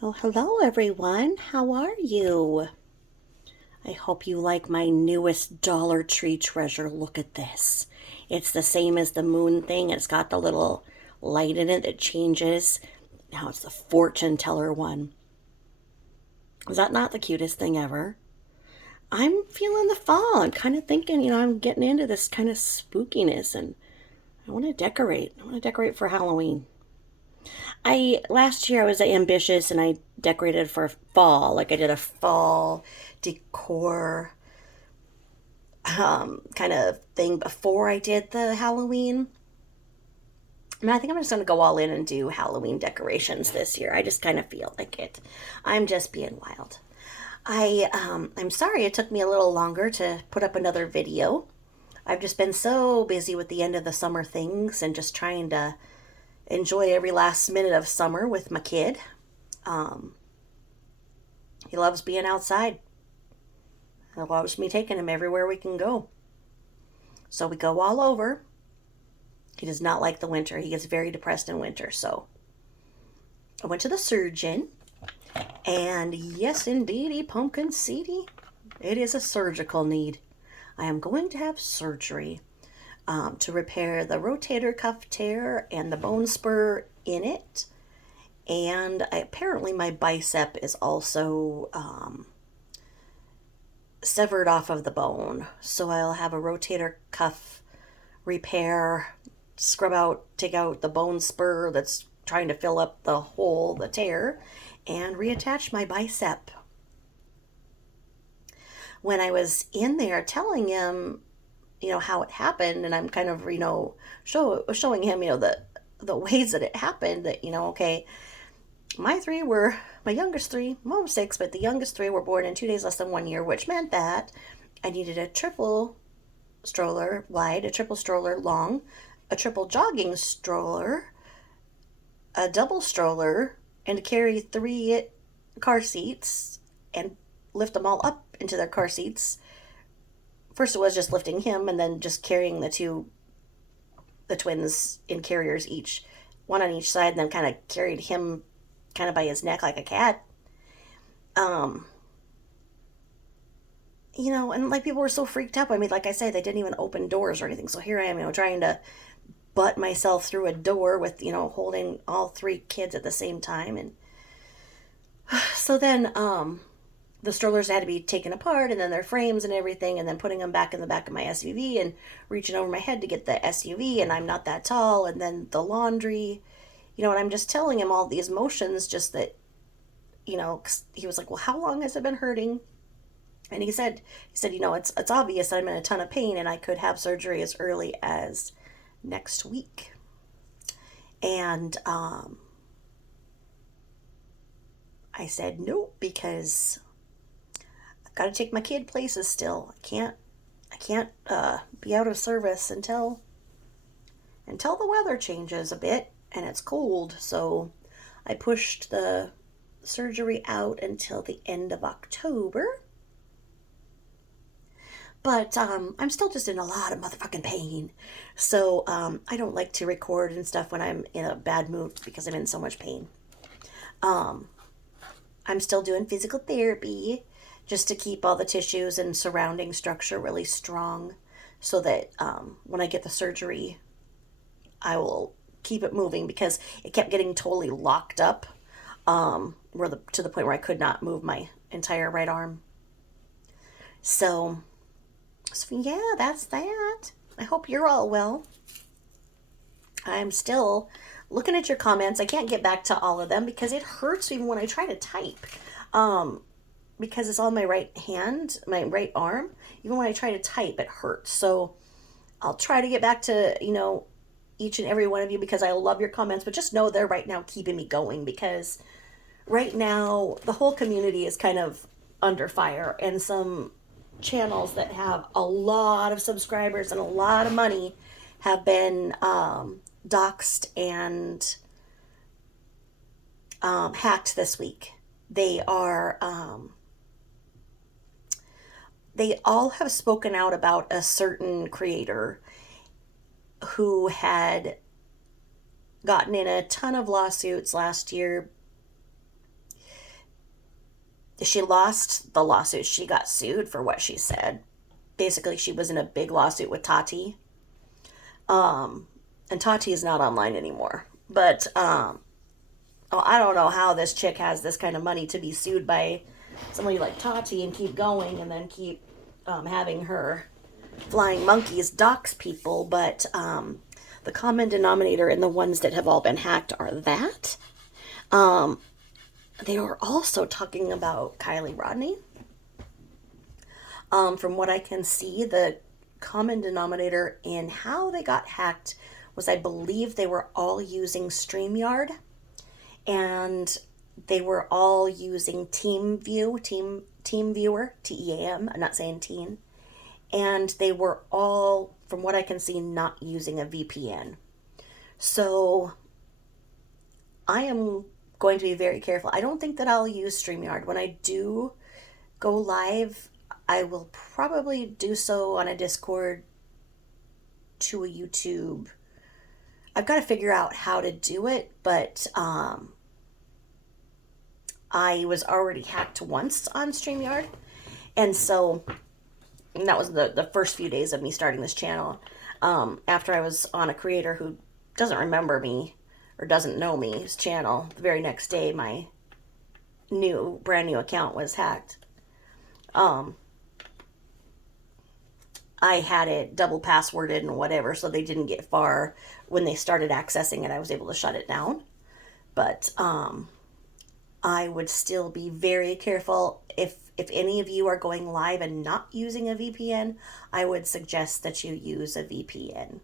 Well, hello everyone. How are you? I hope you like my newest Dollar Tree treasure. Look at this. It's the same as the moon thing. It's got the little light in it that changes. Now it's the fortune teller one. Is that not the cutest thing ever? I'm feeling the fall. I'm kind of thinking, I'm getting into this kind of spookiness and I want to decorate. I want to decorate for Halloween. I last year I was ambitious and I decorated for fall. Like I did a fall decor kind of thing before I did the Halloween. And I think I'm just gonna go all in and do Halloween decorations this year. I just kind of feel like it. I'm just being wild. I'm sorry it took me a little longer to put up another video. I've just been so busy with the end of the summer things and just trying to enjoy every last minute of summer with my kid. Um, he loves being outside. He loves me taking him everywhere we can go. So we go all over. He does not like the winter. He gets very depressed in winter. So I went to the surgeon. And yes, indeedy, pumpkin seedy. It is a surgical need. I am going to have surgery to repair the rotator cuff tear and the bone spur in it. And apparently my bicep is also severed off of the bone. So I'll have a rotator cuff repair, scrub out, take out the bone spur that's trying to fill up the hole, the tear, and reattach my bicep. When I was in there telling him, how it happened, and I'm kind of, showing him, the ways that it happened, that, okay, my youngest three, mom was six, but the youngest three were born in 2 days less than 1 year, which meant that I needed a triple stroller wide, a triple stroller long, a triple jogging stroller, a double stroller, and to carry 3 car seats and lift them all up into their car seats. First, it was just lifting him, and then just carrying the twins in carriers each, one on each side, and then kind of carried him kind of by his neck like a cat. Um, and like people were so freaked out. I mean, like I say, they didn't even open doors or anything. So here I am, trying to butt myself through a door with, holding all 3 kids at the same time. And so then, the strollers had to be taken apart and then their frames and everything, and then putting them back in the back of my SUV and reaching over my head to get the SUV, and I'm not that tall, and then the laundry, and I'm just telling him all these motions, just that, 'cause he was like, well, how long has it been hurting? And he said, it's obvious I'm in a ton of pain and I could have surgery as early as next week. And I said nope, because I've got to take my kid places still. I can't be out of service until the weather changes a bit and it's cold. So I pushed the surgery out until the end of October. But I'm still just in a lot of motherfucking pain. So I don't like to record and stuff when I'm in a bad mood because I'm in so much pain. Um, I'm still doing physical therapy just to keep all the tissues and surrounding structure really strong so that when I get the surgery, I will keep it moving, because it kept getting totally locked up, to the point where I could not move my entire right arm. So yeah, that's that. I hope you're all well. I'm still looking at your comments. I can't get back to all of them because it hurts even when I try to type. Um, because it's on my right hand, my right arm. Even when I try to type, it hurts. So I'll try to get back to, each and every one of you, because I love your comments, but just know they're right now keeping me going, because right now the whole community is kind of under fire, and some channels that have a lot of subscribers and a lot of money have been doxxed and hacked this week. They all have spoken out about a certain creator who had gotten in a ton of lawsuits last year she lost the lawsuit. She got sued for what she said. Basically, she was in a big lawsuit with Tati. And Tati is not online anymore. But I don't know how this chick has this kind of money to be sued by somebody like Tati and keep going and then keep having her flying monkeys dox people. But the common denominator in the ones that have all been hacked are that. They were also talking about Kylie Rodney. From what I can see, the common denominator in how they got hacked was, I believe, they were all using StreamYard, and they were all using TeamViewer, TEAM. I'm not saying teen, and they were all, from what I can see, not using a VPN. So I am going to be very careful. I don't think that I'll use StreamYard. When I do go live, I will probably do so on a Discord to a YouTube. I've got to figure out how to do it, but I was already hacked once on StreamYard. And so, and that was the first few days of me starting this channel. After I was on a creator who doesn't remember me or doesn't know me, his channel, the very next day my brand new account was hacked. I had it double passworded and whatever, so they didn't get far. When they started accessing it, I was able to shut it down. But I would still be very careful. If any of you are going live and not using a VPN, I would suggest that you use a VPN.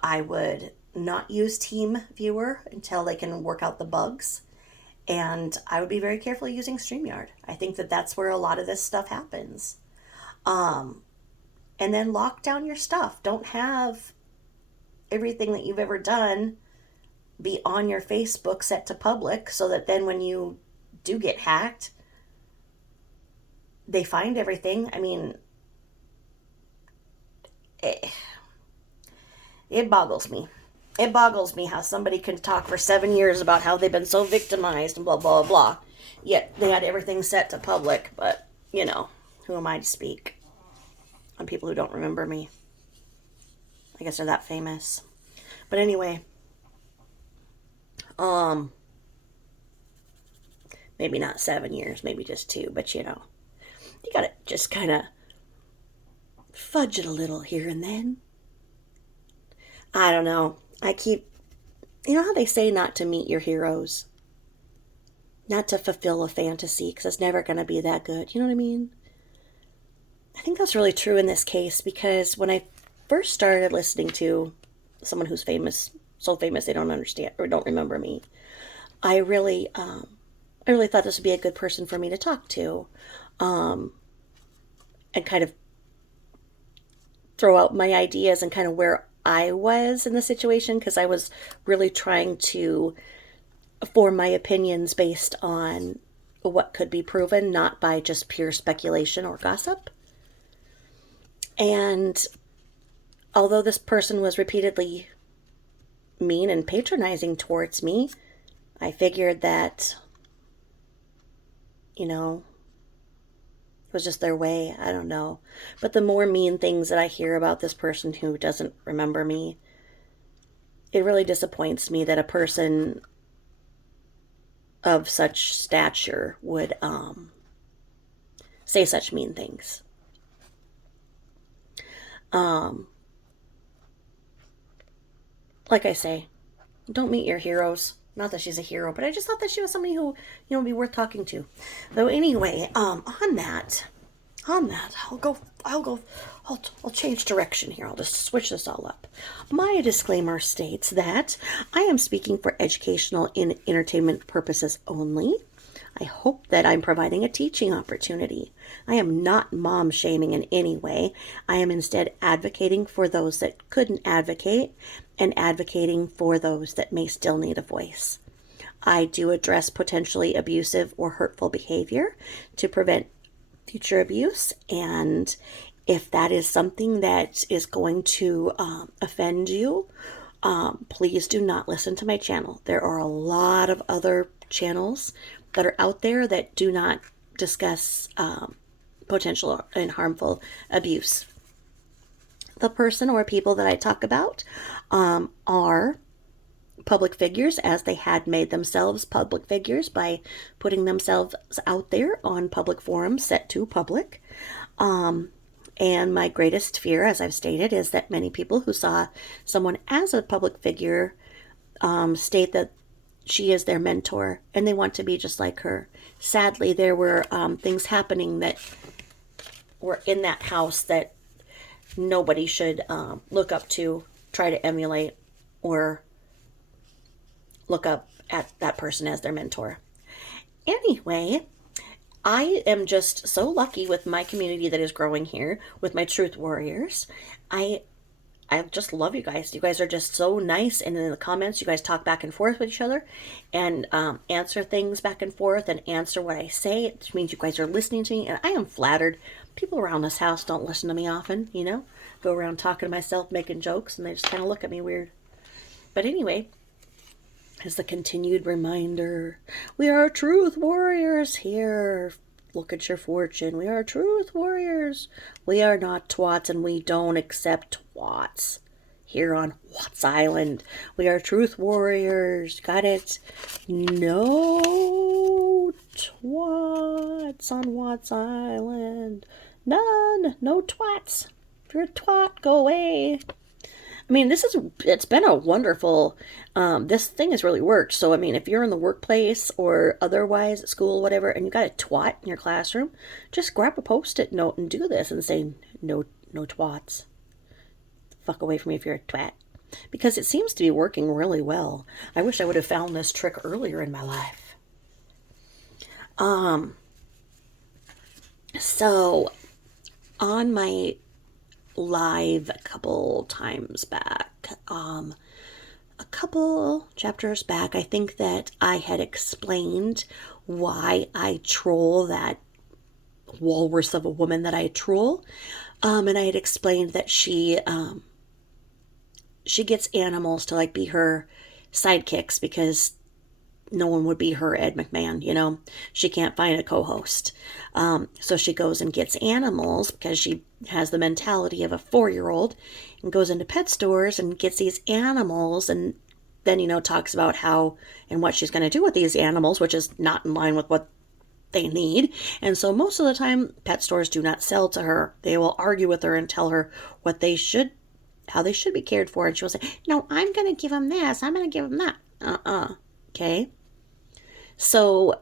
I would not use TeamViewer until they can work out the bugs. And I would be very careful using StreamYard. I think that that's where a lot of this stuff happens. And then lock down your stuff. Don't have everything that you've ever done be on your Facebook set to public, so that then when you do get hacked, they find everything. I mean, it boggles me. It boggles me how somebody can talk for 7 years about how they've been so victimized and blah, blah, blah. Yet they had everything set to public. But, you know, who am I to speak on people who don't remember me? I guess they're that famous. But anyway, maybe not 7 years, maybe just 2, but you know, you gotta just kind of fudge it a little here and then. I don't know. You know how they say not to meet your heroes? Not to fulfill a fantasy, because it's never going to be that good. You know what I mean? I think that's really true in this case, because when I first started listening to someone who's famous, so famous they don't understand or don't remember me, I really thought this would be a good person for me to talk to, and kind of throw out my ideas and kind of where I was in the situation, because I was really trying to form my opinions based on what could be proven, not by just pure speculation or gossip. And although this person was repeatedly mean and patronizing towards me, I figured that, you know, it was just their way. I don't know. But the more mean things that I hear about this person who doesn't remember me, it really disappoints me that a person of such stature would say such mean things. Like I say, don't meet your heroes. Not that she's a hero, but I just thought that she was somebody who, you know, would be worth talking to. Though anyway, on that, I'll change direction here. I'll just switch this all up. My disclaimer states that I am speaking for educational and entertainment purposes only. I hope that I'm providing a teaching opportunity. I am not mom shaming in any way. I am instead advocating for those that couldn't advocate and advocating for those that may still need a voice. I do address potentially abusive or hurtful behavior to prevent future abuse, and if that is something that is going to offend you, please do not listen to my channel. There are a lot of other channels that are out there that do not discuss potential and harmful abuse. The person or people that I talk about are public figures, as they had made themselves public figures by putting themselves out there on public forums set to public. And my greatest fear, as I've stated, is that many people who saw someone as a public figure state that she is their mentor and they want to be just like her. Sadly, there were things happening that were in that house that nobody should look up to, try to emulate, or look up at that person as their mentor. Anyway, I am just so lucky with my community that is growing here with my truth warriors. I just love you guys. You guys are just so nice, and in the comments you guys talk back and forth with each other and answer things back and forth and answer what I say. It means you guys are listening to me, and I am flattered. People around this house don't listen to me often, you know. Go around talking to myself, making jokes, and they just kind of look at me weird. But anyway, as the continued reminder, we are truth warriors here. Look at your fortune. We are truth warriors. We are not twats, and we don't accept twats here on Watts Island. We are truth warriors. Got it? No twats on Watts Island. None. No twats. If you're a twat, go away. I mean, it's been a wonderful, this thing has really worked. So, I mean, if you're in the workplace or otherwise at school, whatever, and you got a twat in your classroom, just grab a Post-it note and do this and say, no twats. Fuck away from me if you're a twat. Because it seems to be working really well. I wish I would have found this trick earlier in my life. So, on my live a couple times back, a couple chapters back, I think that I had explained why I troll that walrus of a woman that I troll, and I had explained that she gets animals to like be her sidekicks because no one would be her Ed McMahon, you know. She can't find a co-host. So she goes and gets animals because she has the mentality of a 4-year-old and goes into pet stores and gets these animals and then, you know, talks about how and what she's going to do with these animals, which is not in line with what they need. And so most of the time, pet stores do not sell to her. They will argue with her and tell her how they should be cared for. And she'll say, no, I'm going to give them this. I'm going to give them that. Okay. So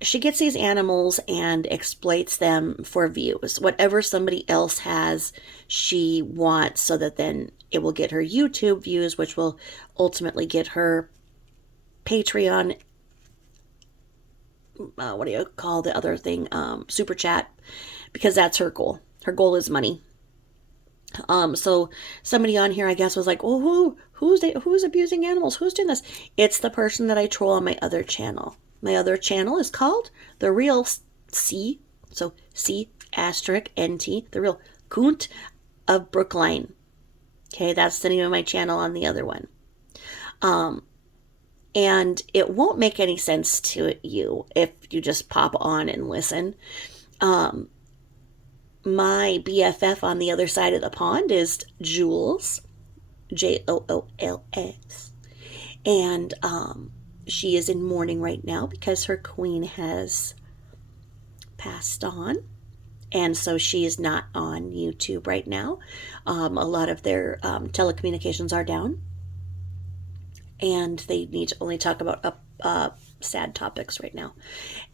she gets these animals and exploits them for views. Whatever somebody else has, she wants, so that then it will get her YouTube views, which will ultimately get her Patreon, what do you call the other thing? Super chat, because that's her goal. Her goal is money. So somebody on here, I guess, was like, oh, who's abusing animals? Who's doing this? It's the person that I troll on my other channel. My other channel is called The Real C, so C*NT, The Real Kunt of Brookline. Okay, that's the name of my channel on the other one. And it won't make any sense to you if you just pop on and listen. My BFF on the other side of the pond is Jules, JOOLS, and she is in mourning right now because her queen has passed on, and so she is not on YouTube right now. A lot of their telecommunications are down, and they need to only talk about sad topics right now.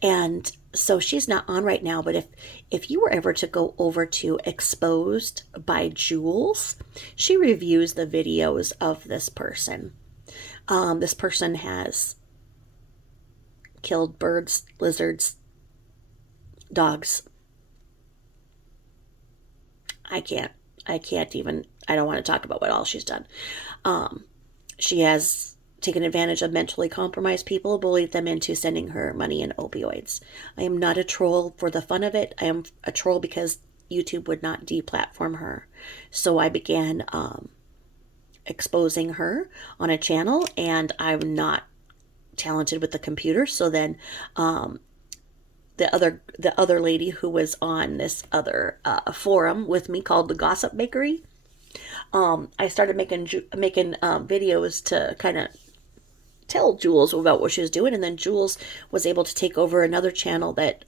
And so she's not on right now, but if you were ever to go over to Exposed by Jules, she reviews the videos of this person. This person has killed birds, lizards, dogs. I don't want to talk about what all she's done. She has taken advantage of mentally compromised people, bullied them into sending her money and opioids. I am not a troll for the fun of it. I am a troll because YouTube would not deplatform her. So I began exposing her on a channel, and I'm not talented with the computer. So then the other lady who was on this other forum with me called the Gossip Bakery. I started making videos to kind of tell Jules about what she was doing, and then Jules was able to take over another channel that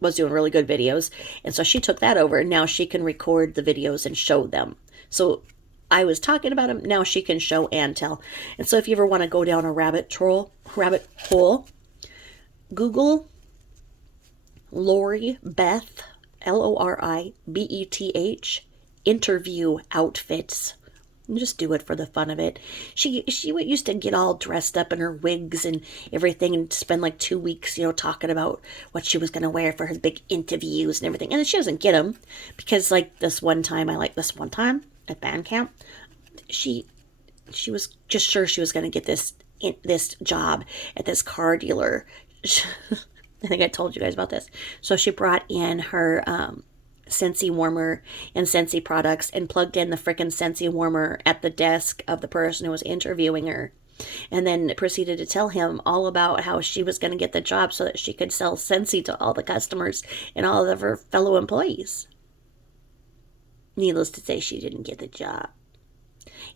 was doing really good videos, and so she took that over, and now she can record the videos and show them. So I was talking about them, now she can show and tell. And so if you ever want to go down a rabbit hole, Google Lori Beth, LORIBETH, interview outfits. Just do it for the fun of it. She used to get all dressed up in her wigs and everything and spend like 2 weeks, talking about what she was going to wear for her big interviews and everything. And then she doesn't get them because this one time at band camp, she was just sure she was going to get this job at this car dealer. I think I told you guys about this. So she brought in her Scentsy warmer and Scentsy products and plugged in the frickin' Scentsy warmer at the desk of the person who was interviewing her, and then proceeded to tell him all about how she was going to get the job so that she could sell Scentsy to all the customers and all of her fellow employees. Needless to say, she didn't get the job.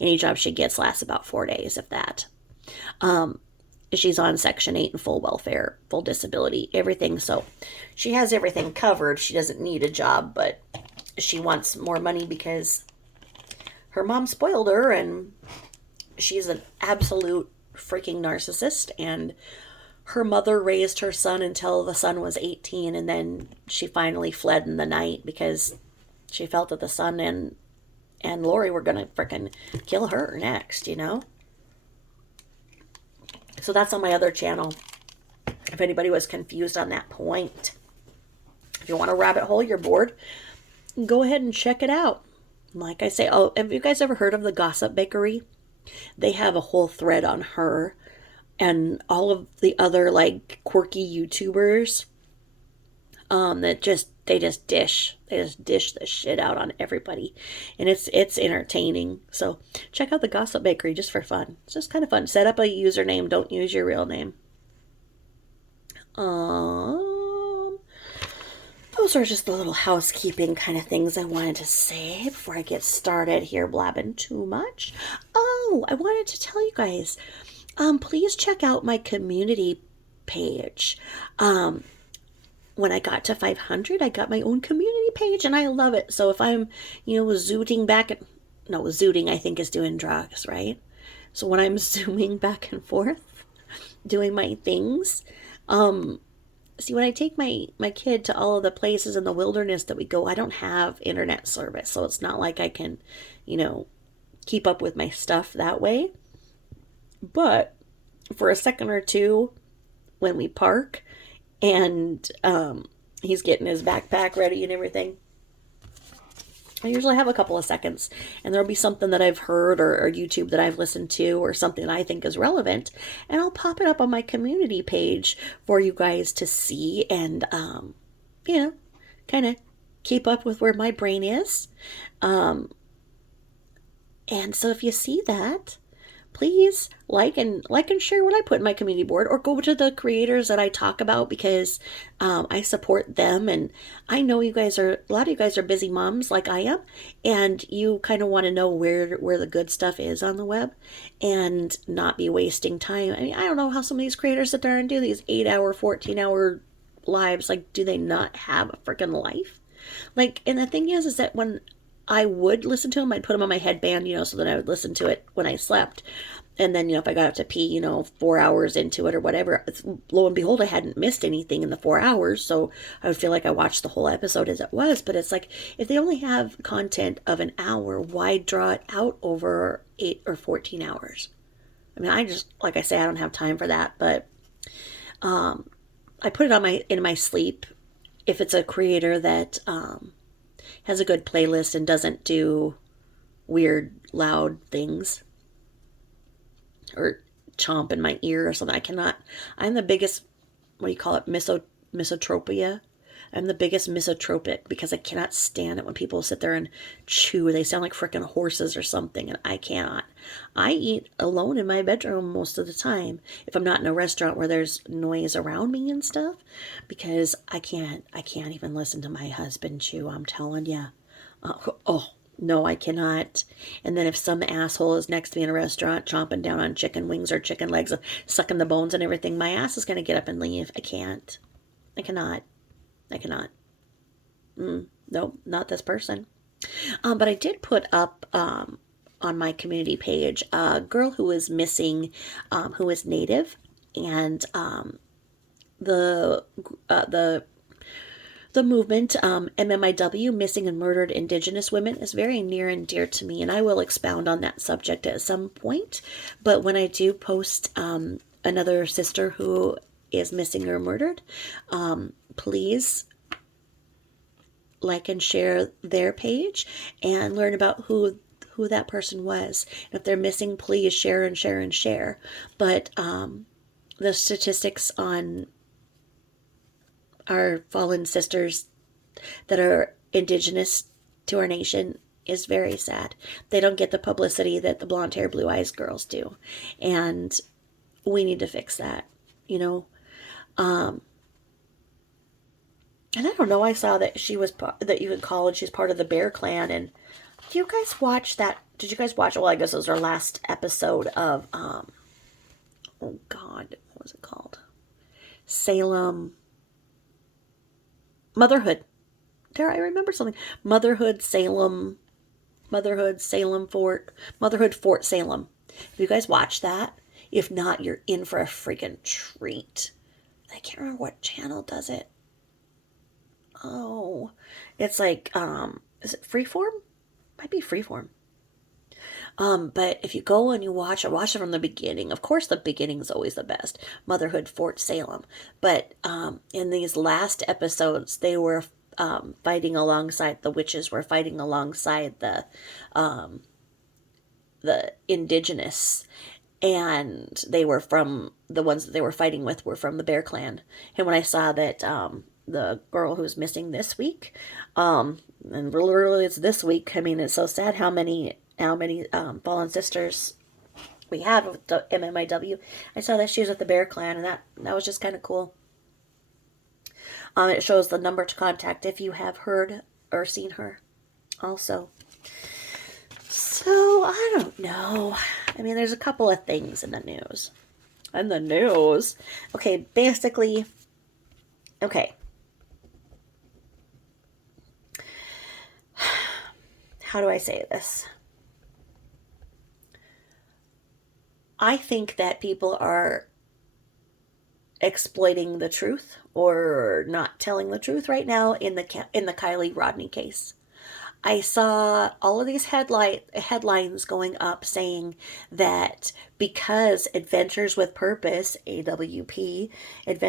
Any job she gets lasts about 4 days, if that. She's on Section 8 and full welfare, full disability, everything. So she has everything covered. She doesn't need a job, but she wants more money because her mom spoiled her, and she's an absolute freaking narcissist. And her mother raised her son until the son was 18, and then she finally fled in the night because she felt that the son and Lori were going to freaking kill her next, So that's on my other channel, if anybody was confused on that point. If you want a rabbit hole, you're bored, go ahead and check it out. Like I say, have you guys ever heard of the Gossip Bakery? They have a whole thread on her and all of the other quirky YouTubers that they just dish the shit out on everybody, and it's entertaining. So check out the Gossip Bakery just for fun. It's just kind of fun. Set up a username, don't use your real name. Those are just the little housekeeping kind of things I wanted to say before I get started here blabbing too much. I wanted to tell you guys, please check out my community page. When I got to 500, I got my own community page, and I love it. So if I'm, zooting I think is doing drugs, right? So when I'm zooming back and forth, doing my things, see, when I take my kid to all of the places in the wilderness that we go, I don't have internet service, so it's not like I can, keep up with my stuff that way. But for a second or two, when we park, and he's getting his backpack ready and everything, I usually have a couple of seconds, and there'll be something that I've heard or YouTube that I've listened to or something that I think is relevant, and I'll pop it up on my community page for you guys to see and, kind of keep up with where my brain is. And so if you see that, please like and share what I put in my community board, or go to the creators that I talk about, because I support them. And I know a lot of you guys are busy moms like I am, and you kind of want to know where the good stuff is on the web and not be wasting time. I mean, I don't know how some of these creators sit there and do these 8-hour, 14-hour lives. Do they not have a freaking life? And the thing is that when I would listen to them, I'd put them on my headband, so that I would listen to it when I slept. And then, if I got up to pee, 4 hours into it or whatever, lo and behold, I hadn't missed anything in the 4 hours. So I would feel like I watched the whole episode as it was. But it's if they only have content of an hour, why draw it out over 8 or 14 hours? I mean, I just, like I say, I don't have time for that. But I put it in my sleep if it's a creator that has a good playlist and doesn't do weird, loud things or chomp in my ear or something. I'm the biggest, misotropia. I'm the biggest misotropic because I cannot stand it when people sit there and chew. They sound like freaking horses or something, and I cannot. I eat alone in my bedroom most of the time if I'm not in a restaurant where there's noise around me and stuff, because I can't even listen to my husband chew. I'm telling you. Oh, no, I cannot. And then if some asshole is next to me in a restaurant chomping down on chicken wings or chicken legs, sucking the bones and everything, my ass is going to get up and leave. I can't. I cannot. I cannot. Nope, not this person. But I did put up on my community page a girl who is missing, who is Native, and the movement, MMIW, Missing and Murdered Indigenous Women, is very near and dear to me, and I will expound on that subject at some point. But when I do post another sister who is missing or murdered, please like and share their page and learn about who that person was. If they're missing, please share and share and share. But the statistics on our fallen sisters that are indigenous to our nation is very sad. They don't get the publicity that the blonde hair, blue eyes girls do. And we need to fix that, you know. And I don't know, I saw that she was, that you in college, she's part of the Bear Clan. And do you guys watch that? Did you guys watch, well, I guess it was our last episode of, oh God, what was it called? Salem. Motherhood. There, I remember something. Motherhood Fort Salem. Have you guys watched that? If not, you're in for a freaking treat. I can't remember what channel does it. Oh, it's like, is it Freeform? Might be Freeform. But if you go and you watch it from the beginning. Of course, the beginning is always the best. Motherhood Fort Salem. But in these last episodes, they were fighting alongside, the witches were fighting alongside the indigenous. And they were from, the ones that they were fighting with were from the Bear Clan. And when I saw that the girl who's missing this week, and literally it's this week, I mean, it's so sad how many fallen sisters we have with the MMIW. I saw that she was with the Bear Clan, and that was just kind of cool. It shows the number to contact if you have heard or seen her also. So, I don't know. I mean, there's a couple of things in the news. Okay, basically, okay. How do I say this? I think that people are exploiting the truth or not telling the truth right now in the Kylie Rodney case. I saw all of these headlines going up saying that because Adventures with Purpose, AWP,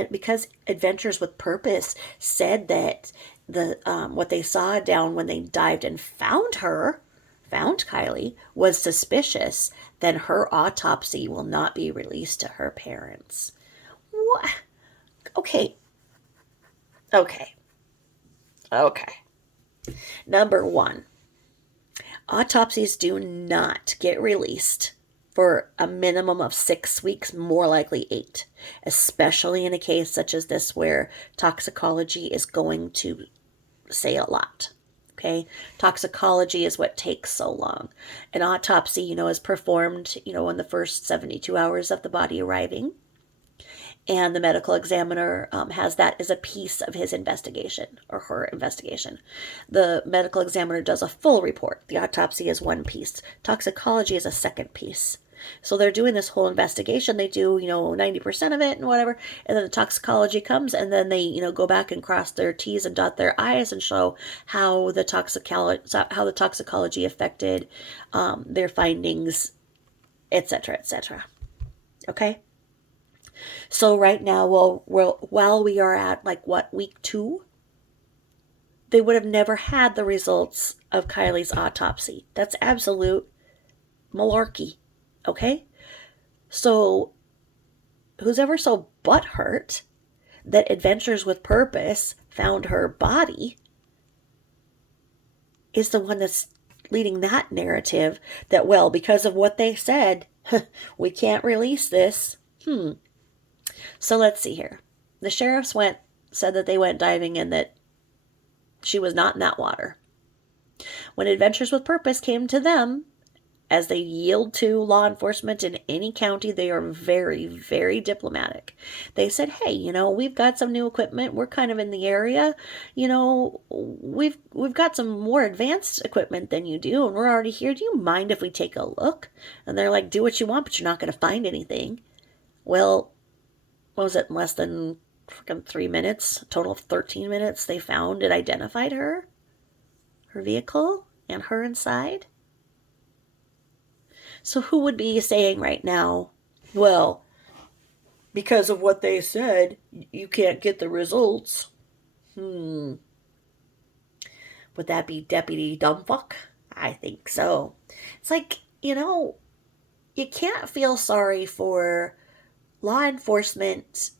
because Adventures with Purpose said that what they saw down when they dived and found Kylie, was suspicious, then her autopsy will not be released to her parents. What? Okay. Number one, autopsies do not get released for a minimum of 6 weeks, more likely 8, especially in a case such as this where toxicology is going to say a lot. Okay, toxicology is what takes so long. An autopsy, is performed, in the first 72 hours of the body arriving. And the medical examiner has that as a piece of his investigation or her investigation. The medical examiner does a full report. The autopsy is one piece. Toxicology is a second piece. So they're doing this whole investigation. They do, 90% of it and whatever. And then the toxicology comes, and then they, go back and cross their T's and dot their I's and show how the toxicology affected their findings, etc., etc. Okay? So right now, while we are at week 2, they would have never had the results of Kylie's autopsy. That's absolute malarkey. Okay? So who's ever so butthurt that Adventures with Purpose found her body is the one that's leading that narrative that, well, because of what they said, we can't release this. So let's see here. The sheriffs said that they went diving and that she was not in that water. When Adventures with Purpose came to them, as they yield to law enforcement in any county, they are very, very diplomatic. They said, hey, we've got some new equipment. We're kind of in the area. We've got some more advanced equipment than you do, and we're already here. Do you mind if we take a look? And they're like, do what you want, but you're not going to find anything. Well, what was it, in less than freaking 3 minutes, a total of 13 minutes, they found and identified her vehicle, and her inside? So who would be saying right now, well, because of what they said, you can't get the results? Would that be Deputy Dumbfuck? I think so. It's like, you can't feel sorry for law enforcement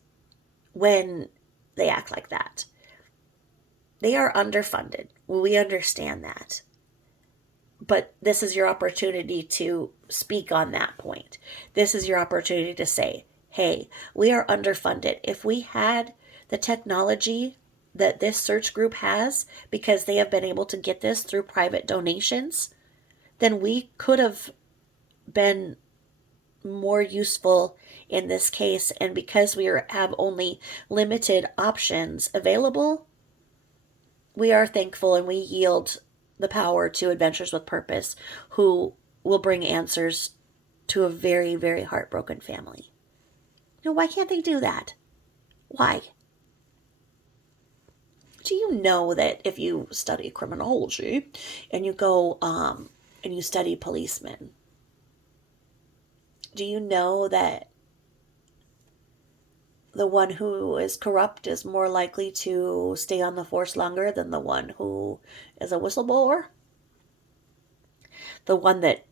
when they act like that. They are underfunded. We understand that. But this is your opportunity to speak on that point. This is your opportunity to say, hey, we are underfunded. If we had the technology that this search group has, because they have been able to get this through private donations, then we could have been more useful in this case. And because we have only limited options available, we are thankful and we yield the power to Adventures with Purpose, who will bring answers to a very, very heartbroken family. Why can't they do that? Why? Do you know that if you study criminology and you go and you study policemen, do you know that the one who is corrupt is more likely to stay on the force longer than the one who is a whistleblower? The one that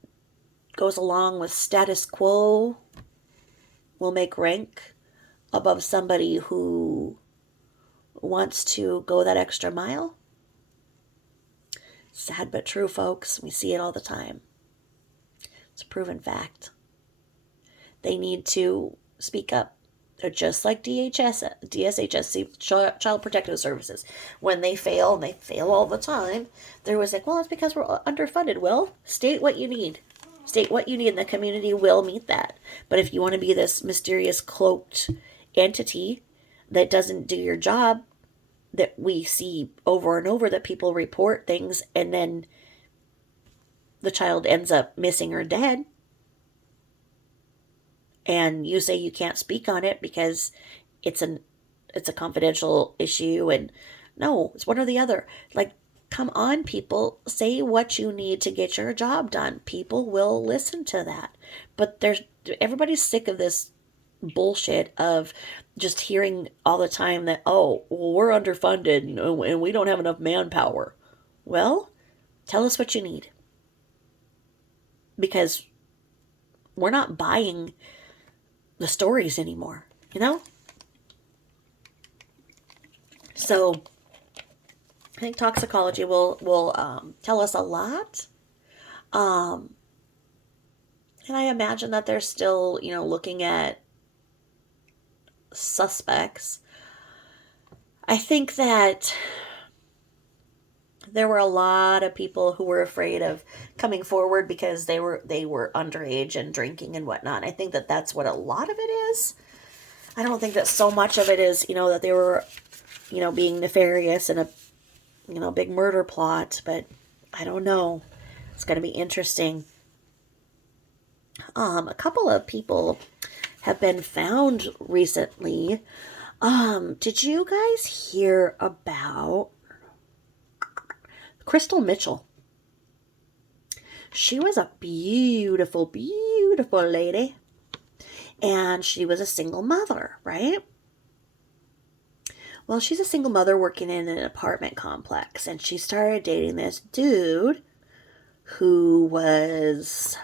goes along with status quo will make rank above somebody who wants to go that extra mile? Sad but true, folks. We see it all the time. It's a proven fact. They need to speak up. They're just like DSHS, Child Protective Services. When they fail, and they fail all the time, they're always like, well, it's because we're underfunded. Well, state what you need. State what you need, and the community will meet that. But if you want to be this mysterious, cloaked entity that doesn't do your job, that we see over and over, that people report things, and then the child ends up missing or dead, and you say you can't speak on it because it's a confidential issue, and no, it's one or the other. Like, come on, people, say what you need to get your job done. People will listen to that. But everybody's sick of this bullshit of just hearing all the time that, oh, well, we're underfunded and we don't have enough manpower. Well, tell us what you need. Because we're not buying the stories anymore, So I think toxicology will tell us a lot. And I imagine that they're still, looking at suspects. I think that there were a lot of people who were afraid of coming forward because they were underage and drinking and whatnot. I think that that's what a lot of it is. I don't think that so much of it is, that they were, being nefarious in a big murder plot, but I don't know. It's going to be interesting. A couple of people have been found recently. Did you guys hear about Crystal Mitchell? She was a beautiful, beautiful lady. And she was a single mother, right? Well, she's a single mother working in an apartment complex. And she started dating this dude who was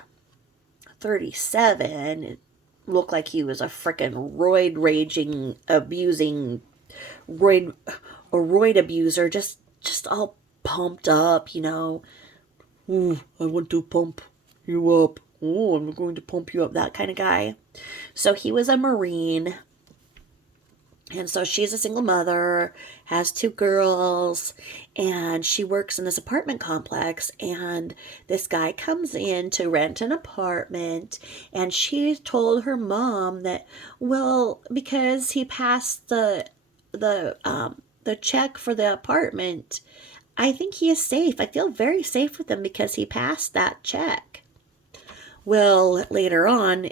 37. It looked like he was a frickin' roid-raging, abusing roid a roid abuser, just all pumped up, "Ooh, I want to pump you up. Oh, I'm going to pump you up," that kind of guy. So he was a Marine. And so she's a single mother, has two girls, and she works in this apartment complex. And this guy comes in to rent an apartment, and she told her mom that, well, because he passed the check for the apartment, I think he is safe. I feel very safe with him because he passed that check. Well, later on,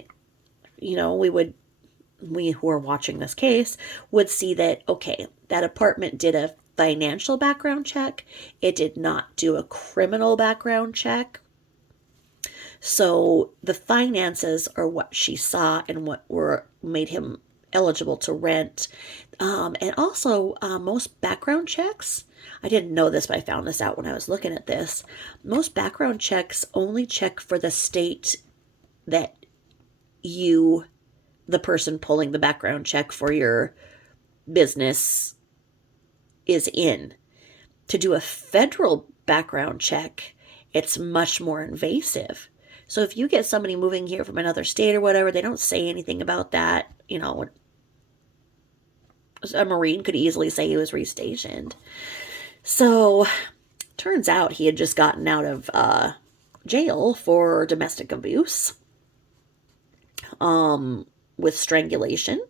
we who are watching this case would see that, okay, that apartment did a financial background check. It did not do a criminal background check. So the finances are what she saw and what made him eligible to rent. And also, most background checks, I didn't know this, but I found this out when I was looking at this. Most background checks only check for the state that the person pulling the background check for your business is in. To do a federal background check, it's much more invasive. So if you get somebody moving here from another state or whatever, they don't say anything about that. A Marine could easily say he was restationed. So turns out he had just gotten out of jail for domestic abuse with strangulation.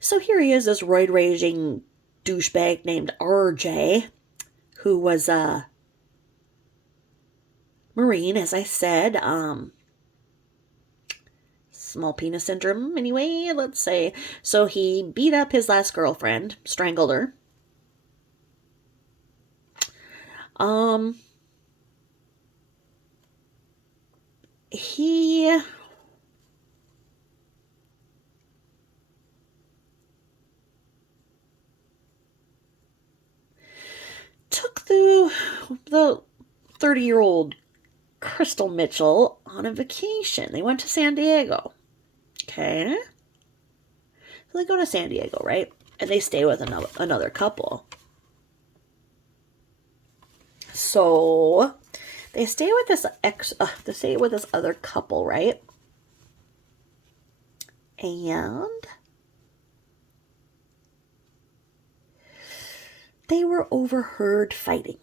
So here he is, this roid-raging douchebag named RJ, who was a Marine, as I said. Small penis syndrome, anyway, let's say. So he beat up his last girlfriend, strangled her. He took the 30-year-old Crystal Mitchell on a vacation. They went to San Diego. Okay. So they go to San Diego, right? And they stay with another couple. So they stay with this other couple, right? And they were overheard fighting.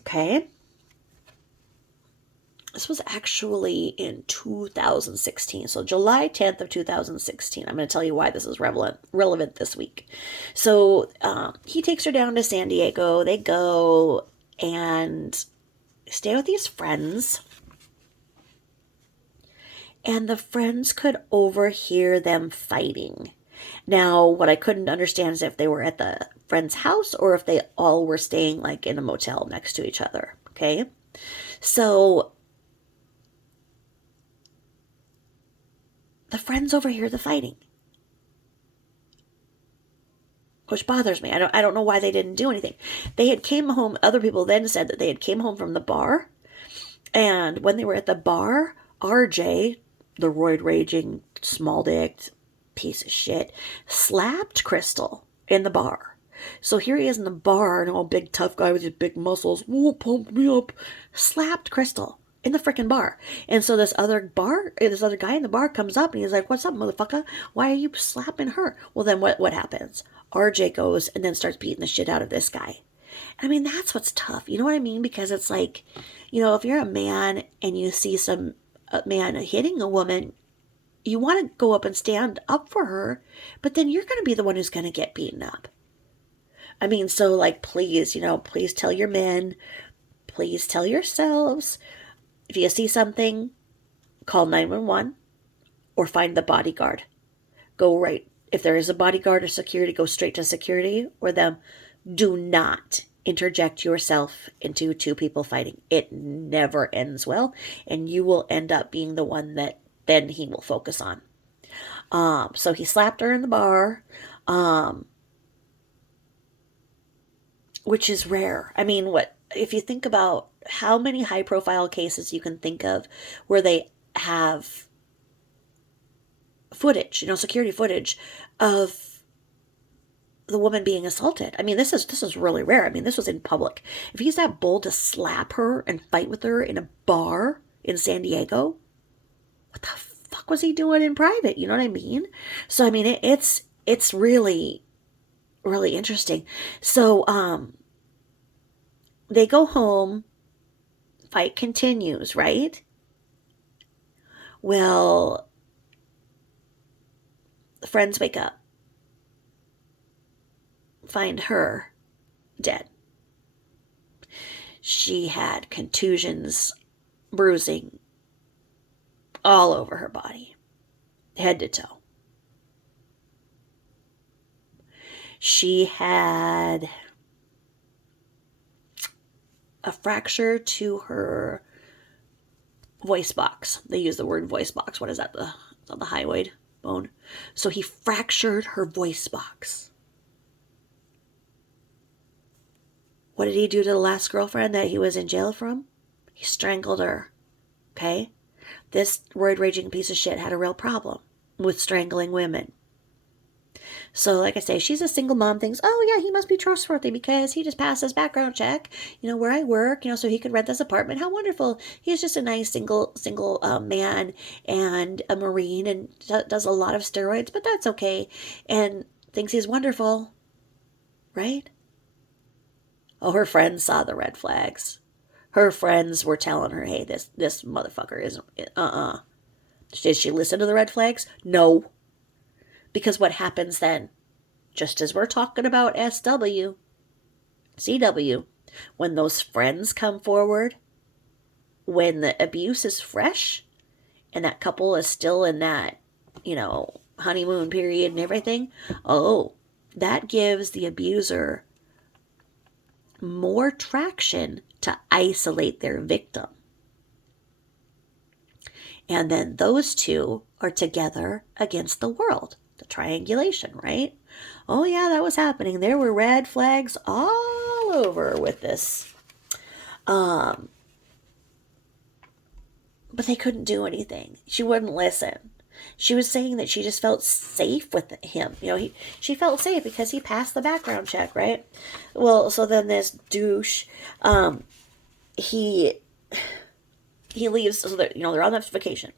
Okay. This was actually in 2016. So July 10th of 2016. I'm going to tell you why this is relevant this week. So he takes her down to San Diego. They go and stay with these friends. And the friends could overhear them fighting. Now, what I couldn't understand is if they were at the friend's house or if they all were staying like in a motel next to each other. Okay. So the friends overhear the fighting, which bothers me. I don't know why they didn't do anything. They had came home. Other people then said that they had came home from the bar, and when they were at the bar, RJ, the roid-raging, small-dicked piece of shit, slapped Crystal in the bar. So here he is in the bar, and all big tough guy with his big muscles, pump me up, slapped Crystal in the freaking bar. And so this other guy in the bar comes up and he's like, "What's up, motherfucker? Why are you slapping her?" Well, then what happens? RJ goes and then starts beating the shit out of this guy. I mean, that's what's tough. You know what I mean? Because it's like, if you're a man and you see some man hitting a woman, you want to go up and stand up for her, but then you're going to be the one who's going to get beaten up. I mean, so like, please, please tell your men, please tell yourselves, if you see something, call 911 or find the bodyguard. Go right. If there is a bodyguard or security, go straight to security or them. Do not interject yourself into two people fighting. It never ends well, and you will end up being the one that then he will focus on. So he slapped her in the bar, which is rare. I mean, if you think about how many high-profile cases you can think of where they have footage, security footage of the woman being assaulted. I mean, this is really rare. I mean, this was in public. If he's that bold to slap her and fight with her in a bar in San Diego, what the fuck was he doing in private? You know what I mean? So I mean, it's really really interesting. So they go home, fight continues, right? Well, friends wake up, find her dead. She had contusions, bruising all over her body, head to toe. She had a fracture to her voice box. They use the word voice box. What is that? The hyoid bone. So he fractured her voice box. What did he do to the last girlfriend that he was in jail from? He strangled her. Okay? This roid-raging piece of shit had a real problem with strangling women. So, like I say, she's a single mom, thinks, oh, yeah, he must be trustworthy because he just passed his background check, where I work, so he could rent this apartment. How wonderful. He's just a nice single man and a Marine and does a lot of steroids, but that's okay. And thinks he's wonderful, right? Oh, her friends saw the red flags. Her friends were telling her, hey, this motherfucker isn't, Did she listen to the red flags? No. Because what happens then, just as we're talking about SW, CW, when those friends come forward, when the abuse is fresh, and that couple is still in that, honeymoon period and everything, that gives the abuser more traction to isolate their victim. And then those two are together against the world. The triangulation, right? Oh yeah, that was happening. There were red flags all over with this. But they couldn't do anything. She wouldn't listen. She was saying that she just felt safe with him. She felt safe because he passed the background check, right? Well, so then this douche, he leaves. So they're on that vacation.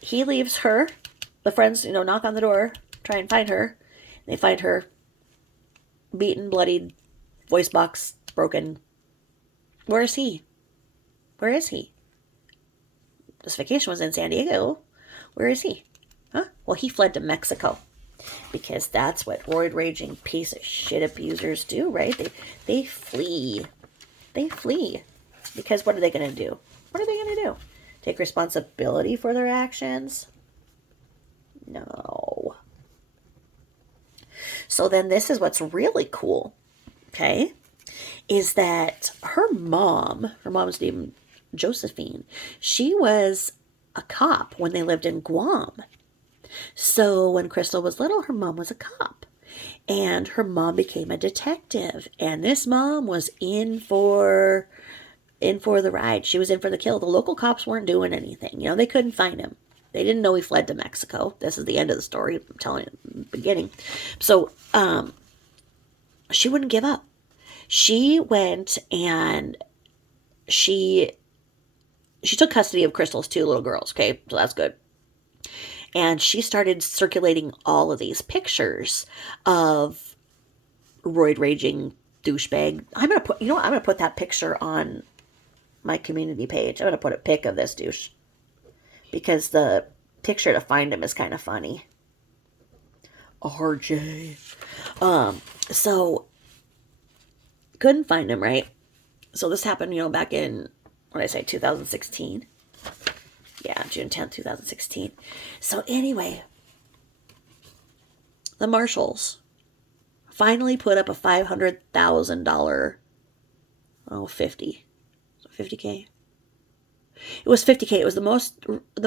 He leaves her. The friends, knock on the door, try and find her. They find her beaten, bloodied, voice box broken. Where is he? Where is he? This vacation was in San Diego. Where is he? Huh? Well, he fled to Mexico. Because that's what roid-raging piece of shit abusers do, right? They flee. They flee. Because what are they going to do? What are they going to do? Take responsibility for their actions? No. So then this is what's really cool, okay, is that her mom's name Josephine, she was a cop when they lived in Guam. So when Crystal was little, her mom was a cop. And her mom became a detective. And this mom was in for the ride. She was in for the kill. The local cops weren't doing anything. They couldn't find him. They didn't know he fled to Mexico. This is the end of the story. I'm telling you in the beginning. So, she wouldn't give up. She went and she took custody of Crystal's two little girls. Okay, so that's good. And she started circulating all of these pictures of roid-raging douchebag. I'm gonna put that picture on my community page. I'm gonna put a pic of this douche. Because the picture to find him is kind of funny. RJ. So, couldn't find him, right? So this happened, back in, 2016? Yeah, June 10th, 2016. So anyway, the Marshals finally put up a $500,000, $50K. It was $50K. It was the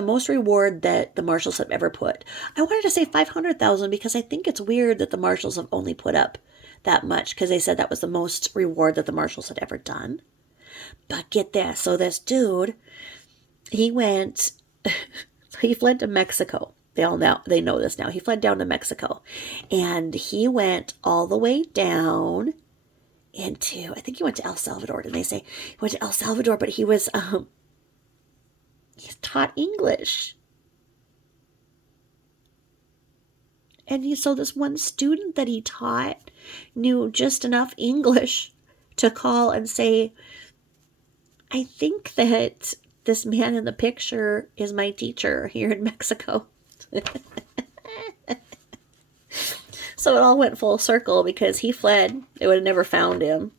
most reward that the Marshals have ever put. I wanted to say $500,000 because I think it's weird that the Marshals have only put up that much because they said that was the most reward that the Marshals had ever done. But get this. So this dude, he fled to Mexico. They know this now. He fled down to Mexico, and he went all the way down into, I think he went to El Salvador. Did they say he went to El Salvador? But he taught English. And so this one student that he taught knew just enough English to call and say, I think that this man in the picture is my teacher here in Mexico. So it all went full circle because he fled. They would have never found him.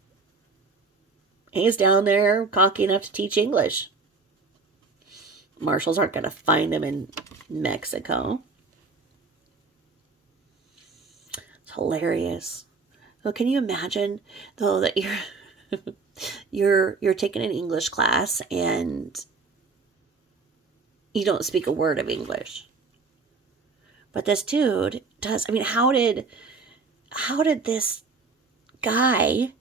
He's down there cocky enough to teach English. Marshals aren't going to find him in Mexico. It's hilarious. Well, can you imagine, though, that you're taking an English class and you don't speak a word of English? But this dude does. I mean, how did this guy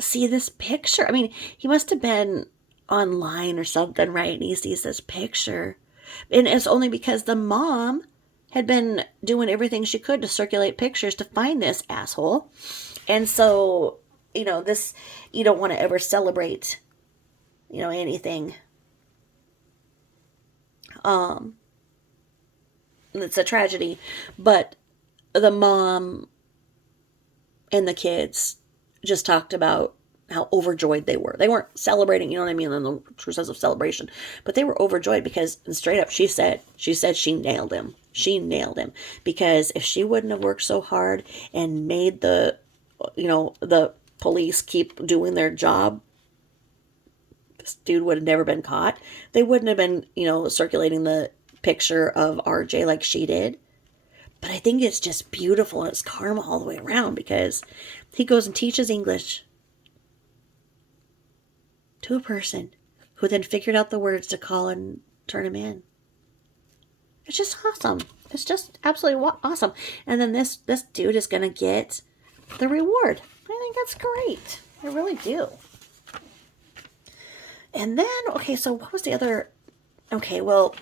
see this picture? I mean, he must have been online or something, right? And he sees this picture. And it's only because the mom had been doing everything she could to circulate pictures to find this asshole. And so, you don't want to ever celebrate, anything. It's a tragedy, but the mom and the kids just talked about how overjoyed they were. They weren't celebrating, you know what I mean, in the true sense of celebration, but they were overjoyed because, and straight up, she said she nailed him. She nailed him because if she wouldn't have worked so hard and made the police keep doing their job, this dude would have never been caught. They wouldn't have been, circulating the picture of RJ like she did. But I think it's just beautiful, and it's karma all the way around because he goes and teaches English to a person who then figured out the words to call and turn him in. It's just awesome. It's just absolutely awesome. And then this dude is going to get the reward. I think that's great. I really do. And then, okay, so what was the other? Okay, well,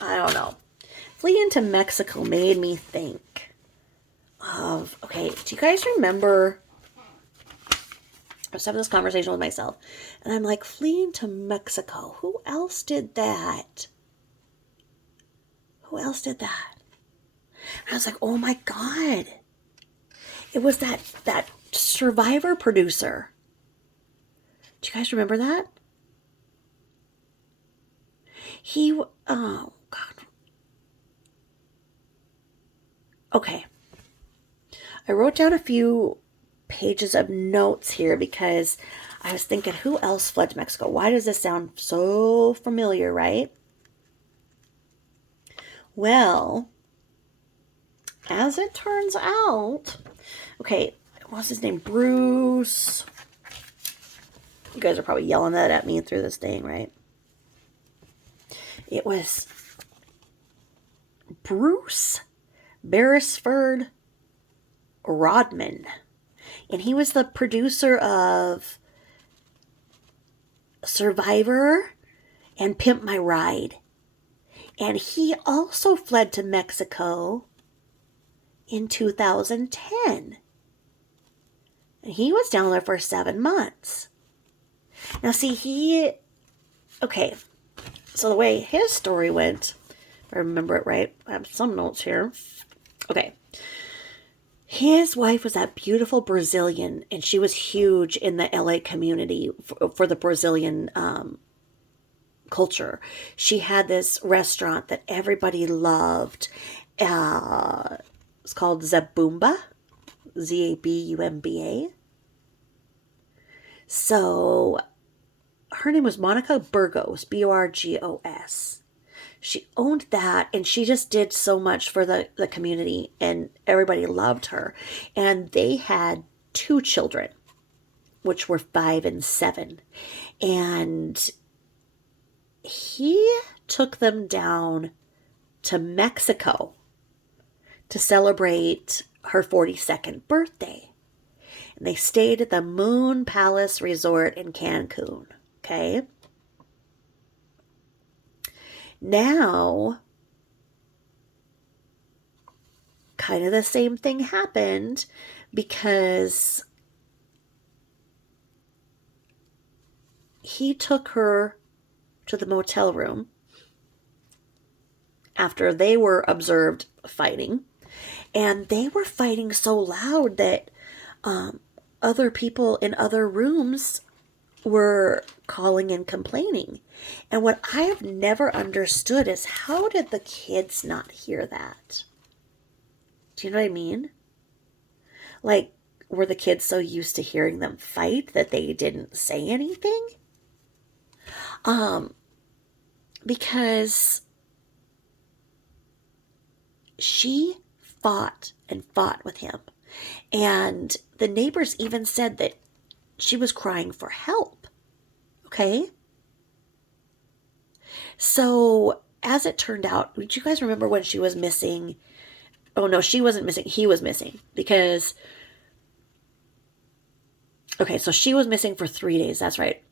I don't know. Fleeing to Mexico made me think of, okay, do you guys remember? I was having this conversation with myself, and I'm like, fleeing to Mexico. Who else did that? Who else did that? And I was like, oh my God. It was that Survivor producer. Do you guys remember that? Oh God. Okay. I wrote down a few pages of notes here because I was thinking, who else fled to Mexico? Why does this sound so familiar, right? Well, as it turns out, okay, what's his name? Bruce. You guys are probably yelling that at me through this thing, right? It was Bruce Beresford Rodman. And he was the producer of Survivor and Pimp My Ride. And he also fled to Mexico in 2010. And he was down there for 7 months. Now, see, okay, so the way his story went, if I remember it right, I have some notes here. Okay. His wife was that beautiful Brazilian, and she was huge in the LA community for the Brazilian culture. She had this restaurant that everybody loved. It's called Zabumba, Zabumba. So her name was Monica Burgos, Burgos. She owned that, and she just did so much for the community, and everybody loved her. And they had 2 children, which were 5 and 7. And he took them down to Mexico to celebrate her 42nd birthday. And they stayed at the Moon Palace Resort in Cancun, okay? Now, kind of the same thing happened because he took her to the motel room after they were observed fighting. And they were fighting so loud that other people in other rooms were calling and complaining. And what I have never understood is, how did the kids not hear that? Do you know what I mean? Like, were the kids so used to hearing them fight that they didn't say anything? Because she fought and fought with him. And the neighbors even said that she was crying for help. Okay? So, as it turned out, do you guys remember when she was missing? Oh, no, she wasn't missing. He was missing. Because, okay, so she was missing for 3 days. That's right.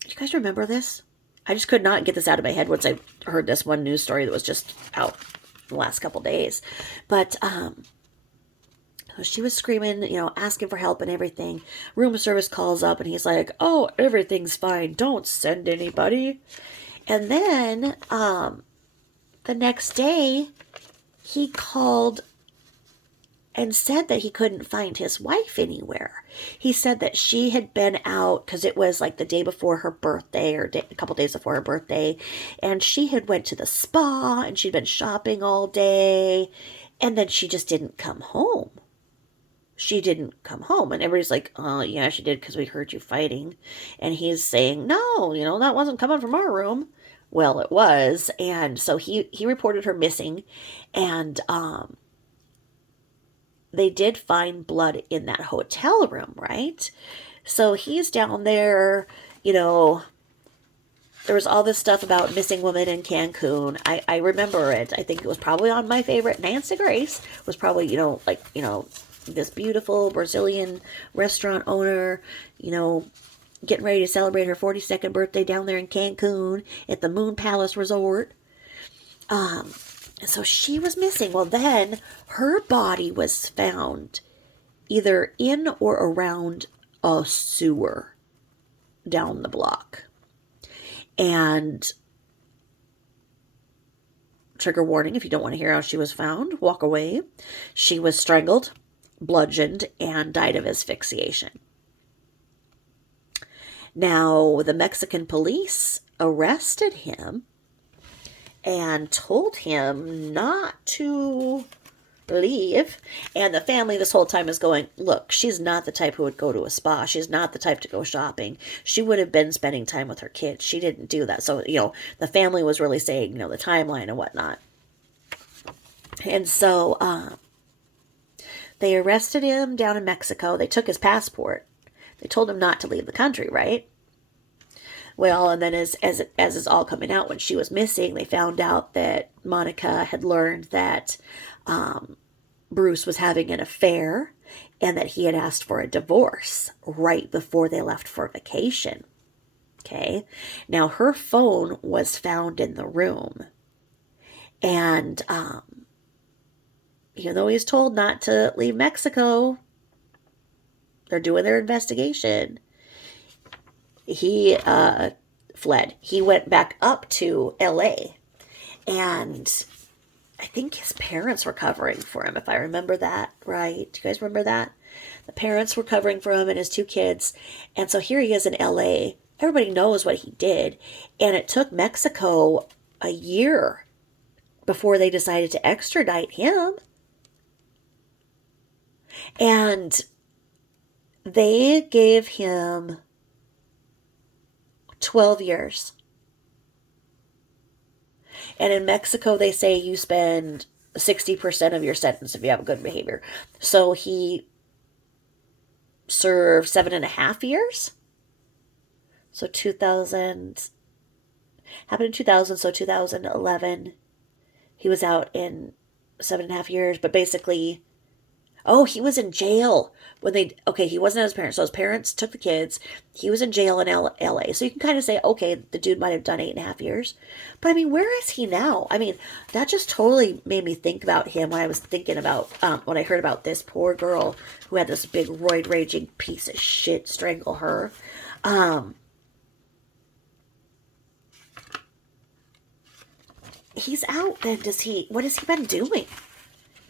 Do you guys remember this? I just could not get this out of my head once I heard this one news story that was just out the last couple days. But, she was screaming, asking for help and everything. Room service calls up and he's like, "Oh, everything's fine. Don't send anybody." And then the next day, he called and said that he couldn't find his wife anywhere. He said that she had been out because it was like the day before her birthday, or a couple days before her birthday, and she had went to the spa and she'd been shopping all day, and then she just didn't come home. She didn't come home. And everybody's like, "Oh, yeah, she did because we heard you fighting." And he's saying, "No, that wasn't coming from our room." Well, it was. And so he reported her missing. And they did find blood in that hotel room, right? So he's down there, there was all this stuff about missing women in Cancun. I remember it. I think it was probably on my favorite. Nancy Grace was probably, this beautiful Brazilian restaurant owner, getting ready to celebrate her 42nd birthday down there in Cancun at the Moon Palace Resort. So she was missing. Well, then her body was found either in or around a sewer down the block. And trigger warning, if you don't want to hear how she was found, walk away. She was strangled, bludgeoned, and died of asphyxiation. Now, the Mexican police arrested him and told him not to leave. And the family this whole time is going, "Look, she's not the type who would go to a spa. She's not the type to go shopping. She would have been spending time with her kids. She didn't do that." So, the family was really saying, the timeline and whatnot. And so, they arrested him down in Mexico. They took his passport. They told him not to leave the country, right? Well, and then as is all coming out, when she was missing, they found out that Monica had learned that Bruce was having an affair and that he had asked for a divorce right before they left for vacation. Okay. Now, her phone was found in the room. And even though he was told not to leave Mexico, they're doing their investigation. He fled. He went back up to LA. And I think his parents were covering for him, if I remember that right. Do you guys remember that? The parents were covering for him and his two kids. And so here he is in LA. Everybody knows what he did. And it took Mexico a year before they decided to extradite him. And they gave him 12 years. And in Mexico, they say you spend 60% of your sentence if you have good behavior. So he served 7.5 years. So 2000, happened in 2000, so 2011, he was out in 7.5 years. But basically, Oh, he was in jail when okay, he wasn't at his parents. So his parents took the kids. He was in jail in LA. So you can kind of say, okay, the dude might have done 8.5 years. But I mean, where is he now? I mean, that just totally made me think about him when I was thinking about, when I heard about this poor girl who had this big roid raging piece of shit strangle her. He's out then. What has he been doing?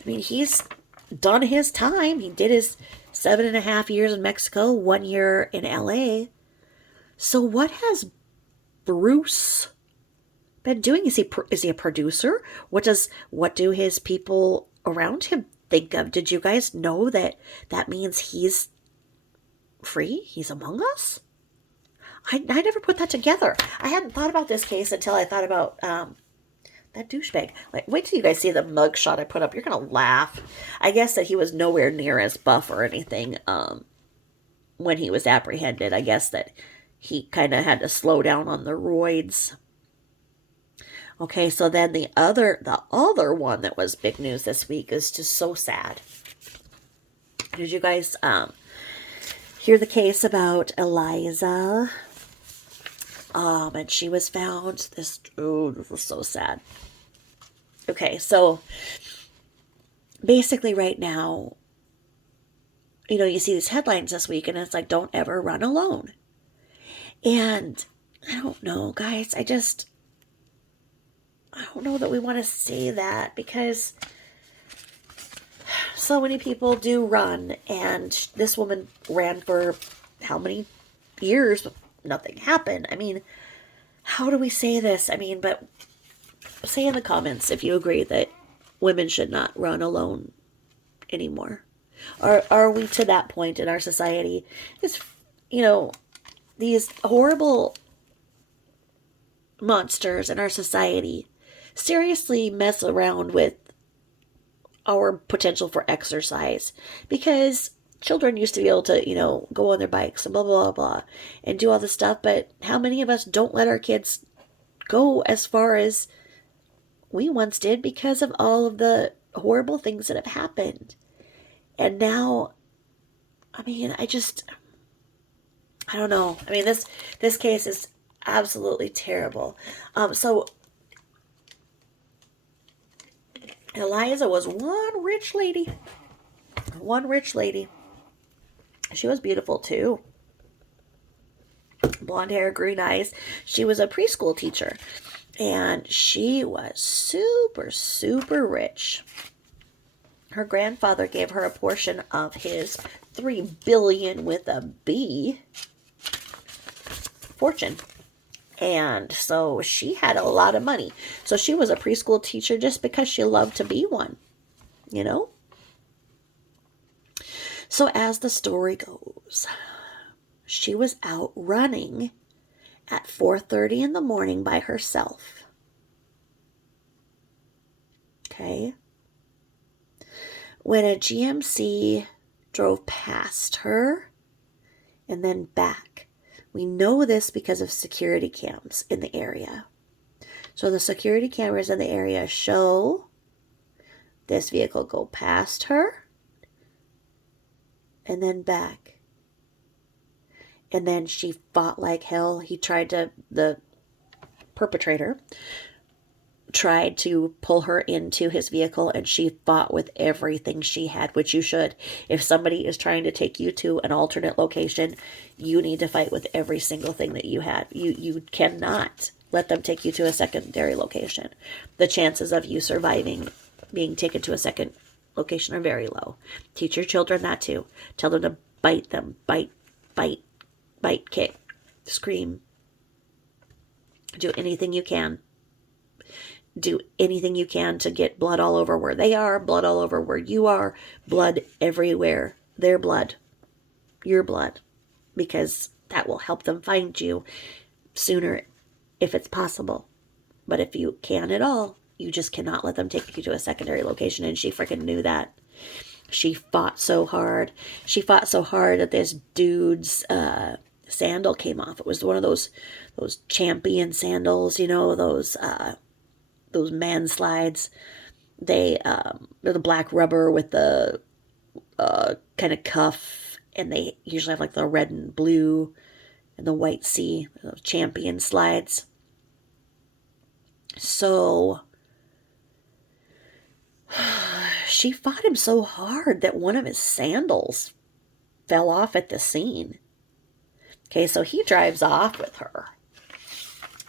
I mean, he's done his time. He did his 7.5 years in Mexico, 1 year in LA. So what has Bruce been doing? Is he a producer? What do his people around him think of? Did you guys know that means he's free? He's among us? I never put that together. I hadn't thought about this case until I thought about that douchebag. Like, wait till you guys see the mugshot I put up. You're gonna laugh. I guess that he was nowhere near as buff or anything when he was apprehended. I guess that he kind of had to slow down on the roids. Okay, so then the other one that was big news this week is just so sad. Did you guys hear the case about Eliza? And she was found. This was so sad. Okay, so basically right now, you see these headlines this week, and it's like, don't ever run alone. And I don't know, guys. I don't know that we want to say that, because so many people do run, and this woman ran for how many years? Nothing happened. I mean, how do we say this? I mean, but say in the comments if you agree that women should not run alone anymore. Are we to that point in our society? It's, these horrible monsters in our society seriously mess around with our potential for exercise, because children used to be able to, go on their bikes and blah, blah, blah, blah, and do all this stuff. But how many of us don't let our kids go as far as we once did because of all of the horrible things that have happened? And now, I mean, I don't know. I mean, this case is absolutely terrible. So Eliza was one rich lady. She was beautiful too. Blonde hair, green eyes. She was a preschool teacher, and she was super, super rich. Her grandfather gave her a portion of his 3 billion with a B fortune. And so she had a lot of money. So she was a preschool teacher just because she loved to be one, So as the story goes, she was out running at 4:30 in the morning by herself. Okay. When a GMC drove past her and then back. We know this because of security cams in the area. So the security cameras in the area show this vehicle go past her and then back. And then she fought like hell. The perpetrator tried to pull her into his vehicle, and she fought with everything she had, which you should. If somebody is trying to take you to an alternate location, you need to fight with every single thing that you had. You cannot let them take you to a secondary location. The chances of you surviving being taken to a second location are very low. Teach your children that too. Tell them to bite them. Bite, kick, scream. Do anything you can. Do anything you can to get blood all over where they are, blood all over where you are, blood everywhere. Their blood, your blood, because that will help them find you sooner if it's possible. But if you can at all, you just cannot let them take you to a secondary location. And she freaking knew that. She fought so hard. She fought so hard that this dude's sandal came off. It was one of those champion sandals, those man slides. They're the black rubber with the kind of cuff, and they usually have like the red and blue and the white C, champion slides. So she fought him so hard that one of his sandals fell off at the scene. Okay, so he drives off with her.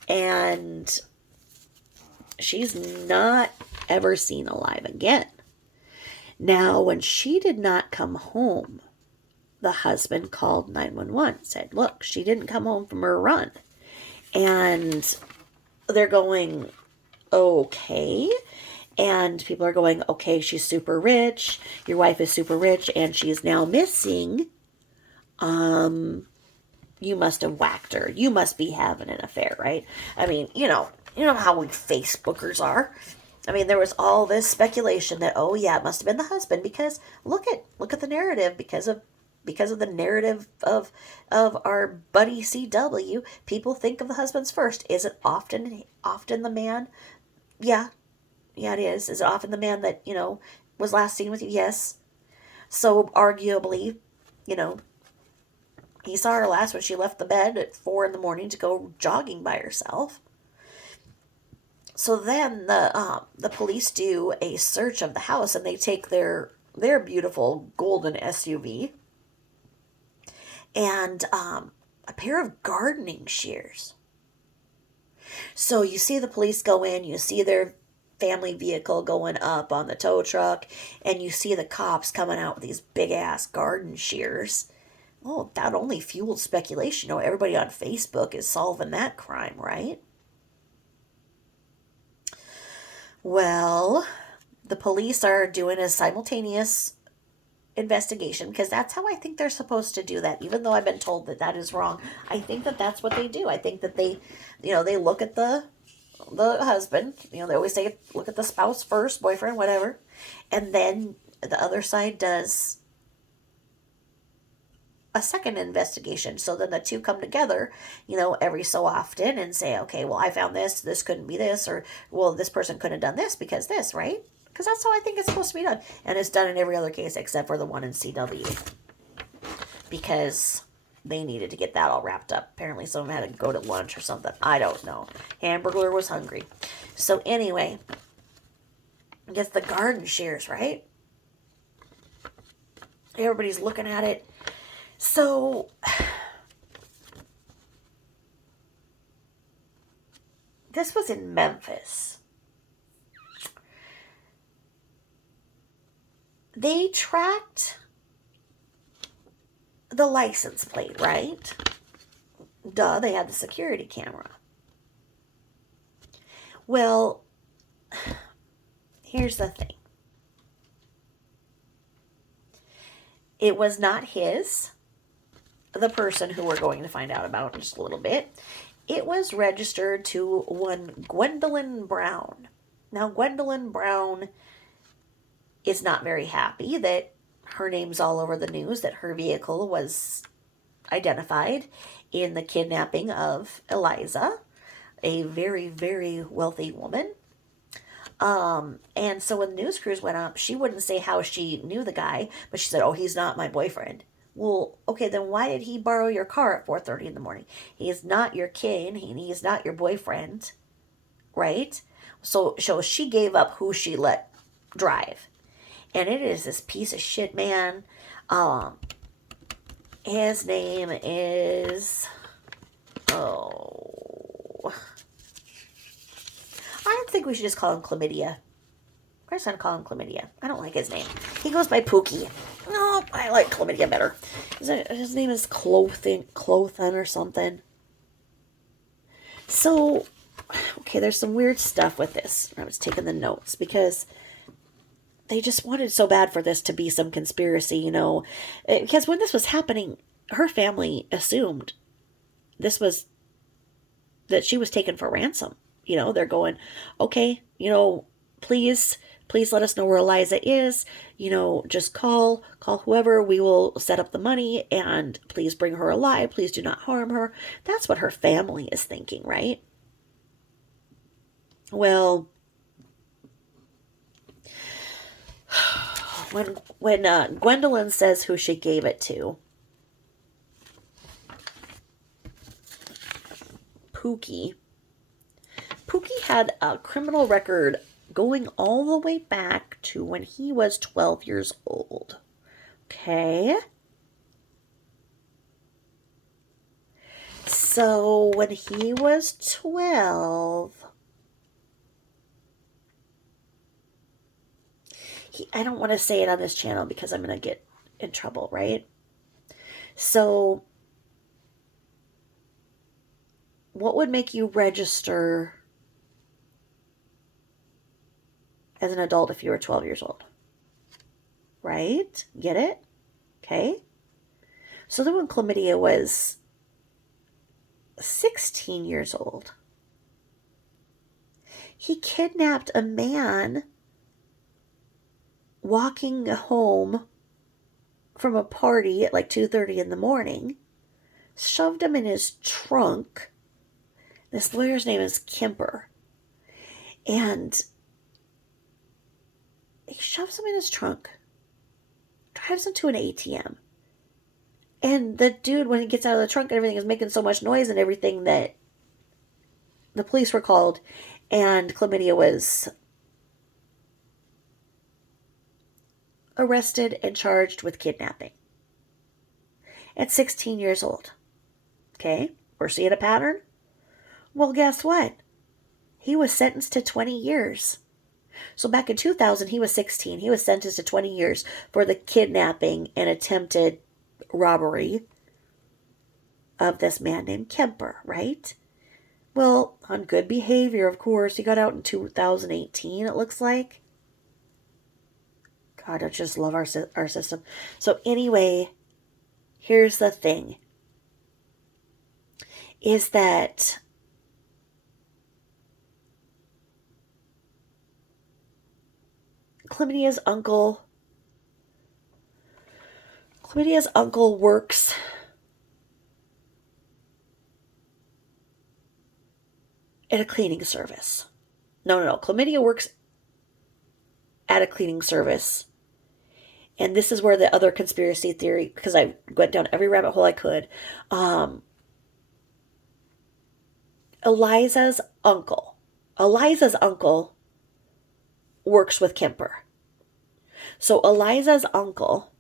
And she's not ever seen alive again. Now, when she did not come home, the husband called 911, said, look, she didn't come home from her run. And they're going, okay. And people are going, okay, she's super rich. Your wife is super rich, and she's now missing. You must have whacked her. You must be having an affair, right? I mean, you know how we Facebookers are. I mean, there was all this speculation that, oh yeah, it must have been the husband, because look at the narrative, because of the narrative of our buddy CW, people think of the husbands first. Is it often the man? Yeah, it is. Is it often the man that, was last seen with you? Yes. So arguably, he saw her last when she left the bed at 4 a.m. to go jogging by herself. So then the police do a search of the house, and they take their beautiful golden SUV and a pair of gardening shears. So you see the police go in, you see their family vehicle going up on the tow truck, and you see the cops coming out with these big ass garden shears. Oh, that only fueled speculation. Everybody on Facebook is solving that crime, right? Well, the police are doing a simultaneous investigation, because that's how I think they're supposed to do that, even though I've been told that is wrong. I think that that's what they do. I think that they look at the husband. They always say, look at the spouse first, boyfriend, whatever. And then the other side does a second investigation. So then the two come together, every so often, and say, okay, well, I found this couldn't be this, or, well, this person couldn't have done this because this, right? Because that's how I think it's supposed to be done. And it's done in every other case except for the one in CW. Because they needed to get that all wrapped up. Apparently someone had to go to lunch or something. I don't know. Hamburglar was hungry. So anyway, gets the garden shears, right? Everybody's looking at it. So this was in Memphis. They tracked the license plate, right? Duh, they had the security camera. Well, here's the thing. It was not his, the person who we're going to find out about in just a little bit. It was registered to one Gwendolyn Brown. Now, Gwendolyn Brown is not very happy that her name's all over the news, that her vehicle was identified in the kidnapping of Eliza, a very, very wealthy woman. And so when the news crews went up, she wouldn't say how she knew the guy, but she said, oh, he's not my boyfriend. Well, okay, then why did he borrow your car at 4:30 in the morning? He is not your kin. He is not your boyfriend, right? So she gave up who she let drive. And it is this piece of shit man. His name is, I think we should just call him Chlamydia. We're just going to call him Chlamydia. I don't like his name. He goes by Pookie. No, I like Chlamydia better. His name is Clothin or something. So, okay, there's some weird stuff with this. I was taking the notes because they just wanted so bad for this to be some conspiracy, because when this was happening, her family assumed that she was taken for ransom. They're going, okay, please let us know where Eliza is. Just call whoever. We will set up the money, and please bring her alive. Please do not harm her. That's what her family is thinking, right? Well, when when Gwendolyn says who she gave it to, Pookie had a criminal record going all the way back to when he was 12 years old. Okay? So when he was 12, I don't want to say it on this channel because I'm going to get in trouble, right? So what would make you register as an adult if you were 12 years old? Right? Get it? Okay. So then when Chlamydia was 16 years old, he kidnapped a man walking home from a party at like 2:30 in the morning, shoved him in his trunk. This lawyer's name is Kemper. And he shoves him in his trunk, drives him to an ATM. And the dude, when he gets out of the trunk and everything, is making so much noise and everything that the police were called, and Chlamydia was arrested and charged with kidnapping at 16 years old. Okay, we're seeing a pattern? Well, guess what? He was sentenced to 20 years. So back in 2000, he was 16. He was sentenced to 20 years for the kidnapping and attempted robbery of this man named Kemper, right? Well, on good behavior, of course. He got out in 2018, it looks like. God, I just love our system. So anyway, here's the thing. Is that Chlamydia's uncle works at a cleaning service. No. Chlamydia works at a cleaning service. And this is where the other conspiracy theory, because I went down every rabbit hole I could. Eliza's uncle works with Kemper. So Eliza's uncle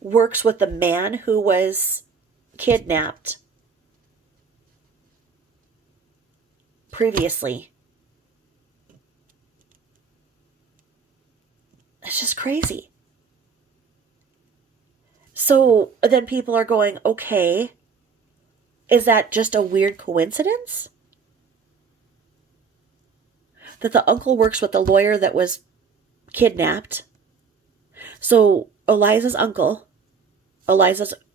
works with the man who was kidnapped previously. It's just crazy. So then people are going, okay, is that just a weird coincidence? That the uncle works with the lawyer that was kidnapped. So Eliza's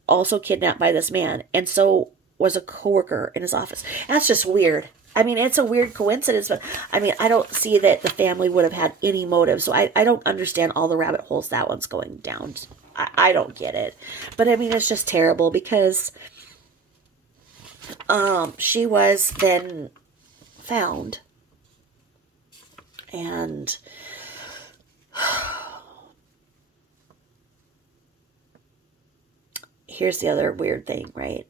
also kidnapped by this man, and so was a coworker in his office. That's just weird. I mean, it's a weird coincidence, but I mean, I don't see that the family would have had any motive. So I don't understand all the rabbit holes that one's going down. I don't get it. But I mean, it's just terrible because she was then found. And here's the other weird thing, right?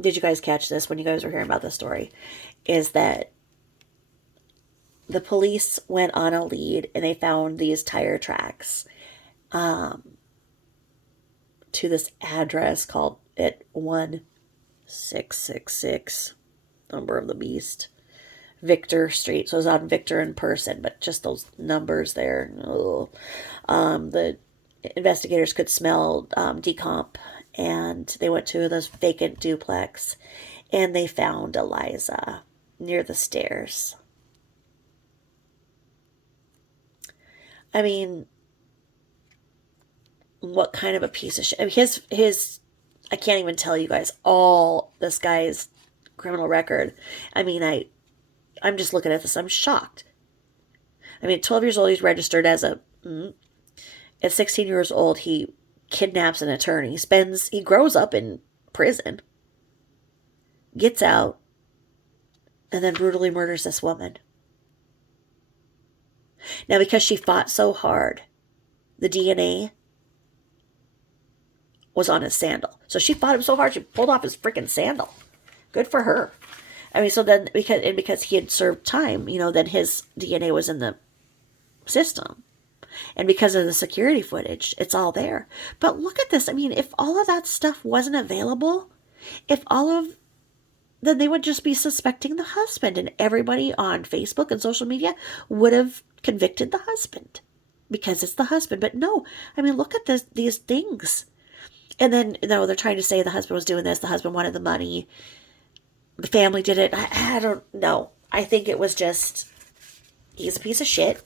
Did you guys catch this when you guys were hearing about this story? Is that the police went on a lead and they found these tire tracks to this address called at 1666, number of the beast, Victor Street. So it was on Victor in person, but just those numbers there. The investigators could smell decomp, and they went to this vacant duplex, and they found Eliza near the stairs. I mean, what kind of a piece of shit? I mean, his I can't even tell you guys all this guy's criminal record. I mean, I'm just looking at this. I'm shocked. I mean, 12 years old, he's registered as a... At 16 years old, he kidnaps an attorney. He grows up in prison. Gets out. And then brutally murders this woman. Now, because she fought so hard the DNA was on his sandal. So she fought him so hard she pulled off his freaking sandal. Good for her. I mean, so then because he had served time, then his DNA was in the system. And because of the security footage, it's all there. But look at this. I mean, if all of that stuff wasn't available, then they would just be suspecting the husband, and everybody on Facebook and social media would have convicted the husband because it's the husband. But no, I mean, look at these things. And then, they're trying to say the husband was doing this. The husband wanted the money. The family did it. I don't know. I think it was just, he's a piece of shit.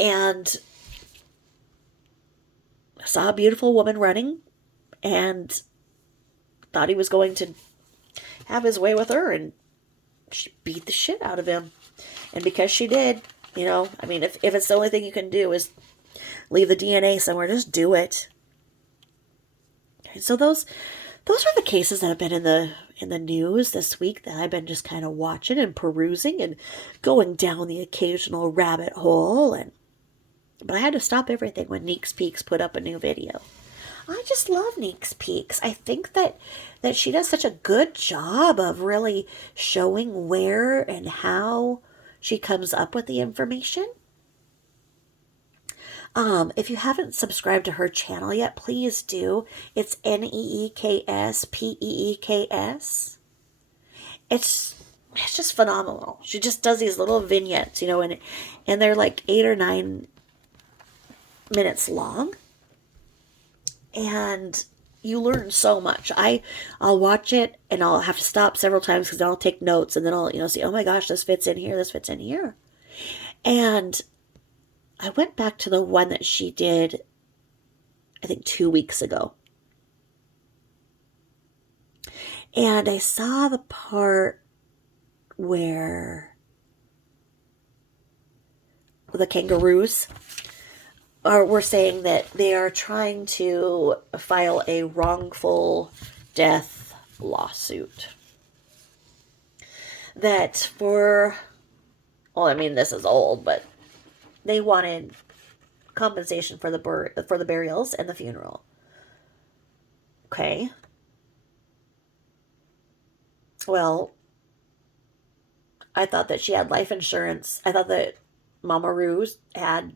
And saw a beautiful woman running and thought he was going to have his way with her, and she beat the shit out of him. And because she did, I mean, if it's the only thing you can do is leave the DNA somewhere, just do it. So those are the cases that have been in the news this week that I've been just kind of watching and perusing and going down the occasional rabbit hole. But I had to stop everything when Neeks Peaks put up a new video. I just love Neeks Peaks. I think that she does such a good job of really showing where and how she comes up with the information. If you haven't subscribed to her channel yet, please do. It's NEEKS It's just phenomenal. She just does these little vignettes, and they're like 8 or 9 minutes long. And you learn so much. I'll watch it and I'll have to stop several times because then I'll take notes, and then I'll, see, oh my gosh, this fits in here, this fits in here. And I went back to the one that she did, I think 2 weeks ago. And I saw the part where the kangaroos were saying that they are trying to file a wrongful death lawsuit. That this is old, but they wanted compensation for the burials and the funeral. Okay. Well, I thought that she had life insurance. I thought that Mama Ruse had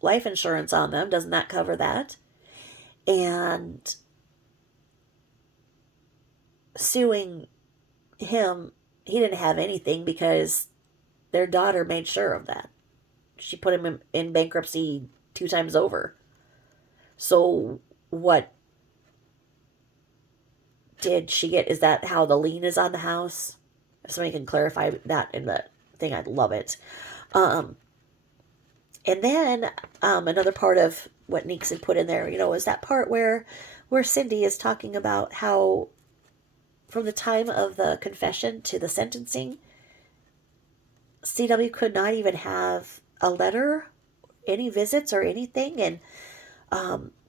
life insurance on them. Doesn't that cover that? And suing him, he didn't have anything because their daughter made sure of that. She put him in bankruptcy 2 times over. So what did she get? Is that how the lien is on the house? If somebody can clarify that in the thing, I'd love it. And then another part of what Neeks had put in there, is that part where Cindy is talking about how from the time of the confession to the sentencing, CW could not even have a letter, any visits or anything, and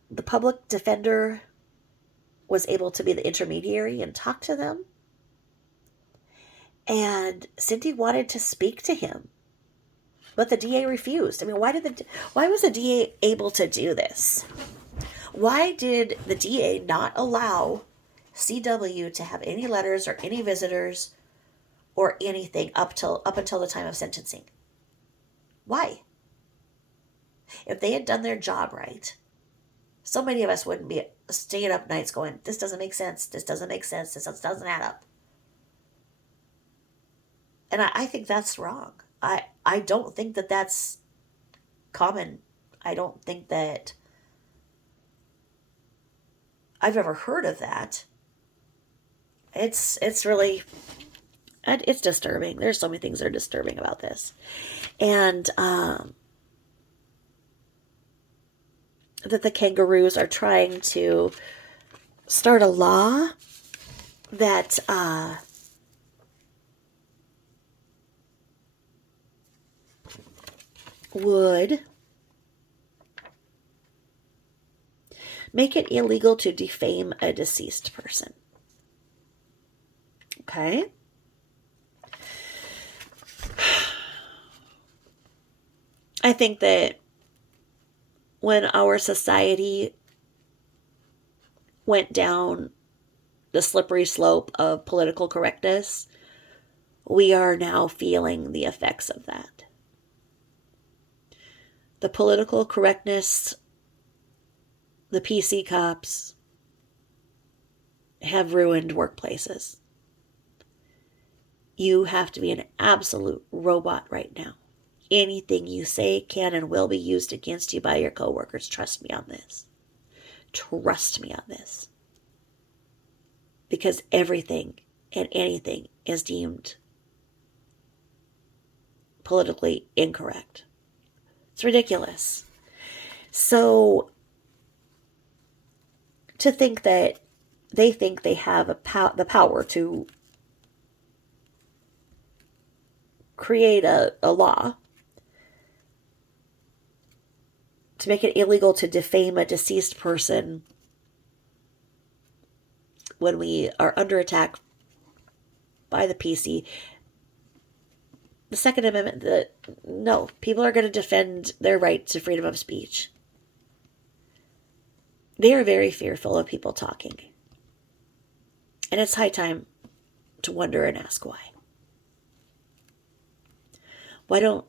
the public defender was able to be the intermediary and talk to them. And Cindy wanted to speak to him, but the DA refused. I mean, why was the DA able to do this? Why did the DA not allow CW to have any letters or any visitors or anything up until the time of sentencing? Why? If they had done their job right, so many of us wouldn't be staying up nights going, this doesn't make sense, this doesn't make sense, this doesn't add up. And I think that's wrong. I don't think that that's common. I don't think that I've ever heard of that. It's really, it's disturbing. There's so many things that are disturbing about this. And that the kangaroos are trying to start a law that would make it illegal to defame a deceased person. Okay? I think that when our society went down the slippery slope of political correctness, we are now feeling the effects of that. The political correctness, the PC cops have ruined workplaces. You have to be an absolute robot right now. Anything you say can and will be used against you by your coworkers. Trust me on this. Trust me on this. Because everything and anything is deemed politically incorrect. It's ridiculous. So, to think that they think they have the power to create a law to make it illegal to defame a deceased person when we are under attack by the PC. The Second Amendment, no, people are going to defend their right to freedom of speech. They are very fearful of people talking. And it's high time to wonder and ask why. Why don't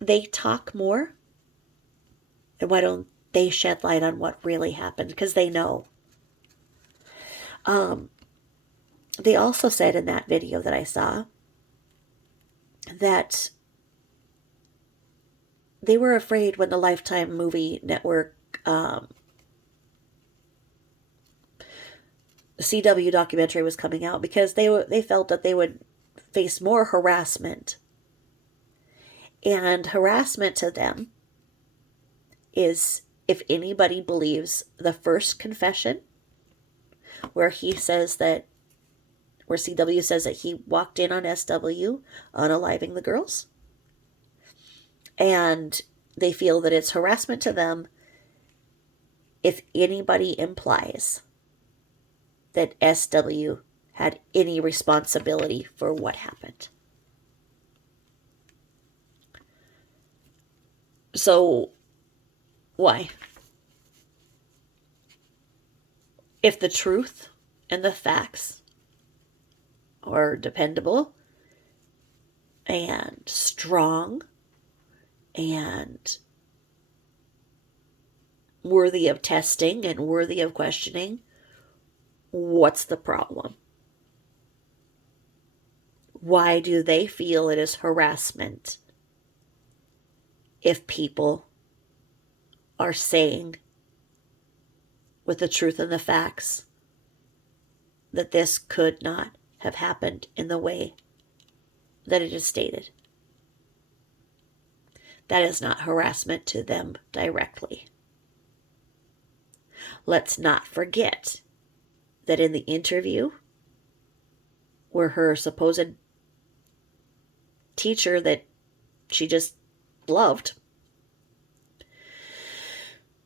they talk more? And why don't they shed light on what really happened? Because they know. They also said in that video that I saw that they were afraid when the Lifetime movie network CW documentary was coming out, because they felt that they would face more harassment. And harassment to them is if anybody believes the first confession, where CW says that he walked in on SW unaliving the girls. And they feel that it's harassment to them if anybody implies that SW had any responsibility for what happened. So, why? If the truth and the facts are dependable and strong and worthy of testing and worthy of questioning, what's the problem? Why do they feel it is harassment if people are saying with the truth and the facts that this could not have happened in the way that it is stated? That is not harassment to them directly. Let's not forget that in the interview where her supposed teacher that she just loved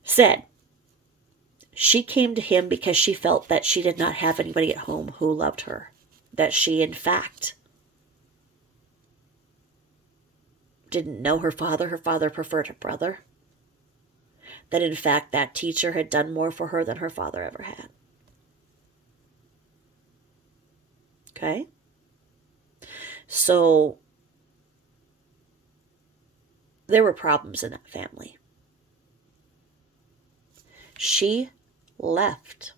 said she came to him because she felt that she did not have anybody at home who loved her. That she, in fact, didn't know her father preferred her brother. That, in fact, that teacher had done more for her than her father ever had. Okay? So, there were problems in that family. She left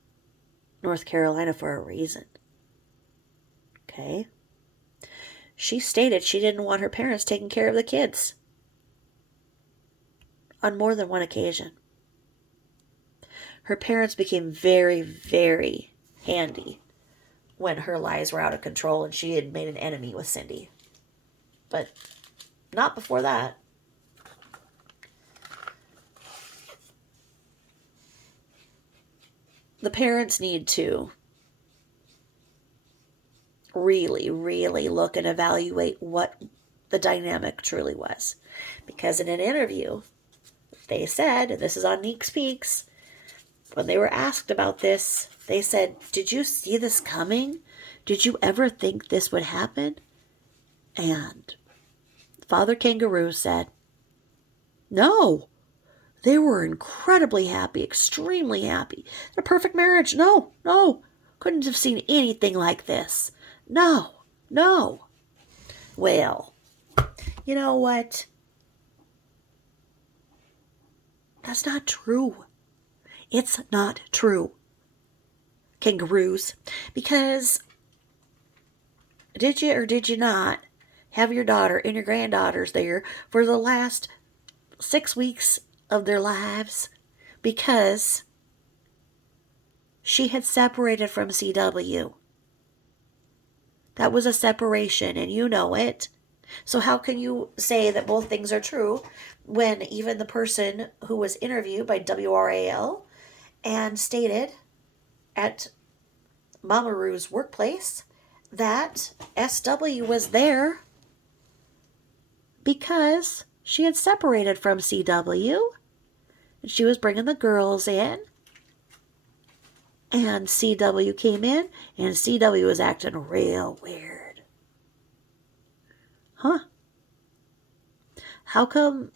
North Carolina for a reason. Okay? She stated she didn't want her parents taking care of the kids on more than one occasion. Her parents became very, very handy when her lies were out of control and she had made an enemy with Cindy. But not before that. The parents need to really, really look and evaluate what the dynamic truly was. Because in an interview, they said, and this is on Neek Speaks, when they were asked about this, they said, "Did you see this coming? Did you ever think this would happen?" And Father Kangaroo said, "No, They were incredibly happy, extremely happy. Their perfect marriage. No, no. Couldn't have seen anything like this. No, no. Well, you know what? That's not true. It's not true. Kangaroos. Because did you or did you not have your daughter and your granddaughters there for the last 6 weeks of their lives because she had separated from CW? That was a separation, and you know it. So how can you say that both things are true when even the person who was interviewed by WRAL and stated at Mamaru's workplace that SW was there because she had separated from CW and she was bringing the girls in, and CW came in and CW was acting real weird. Huh? How come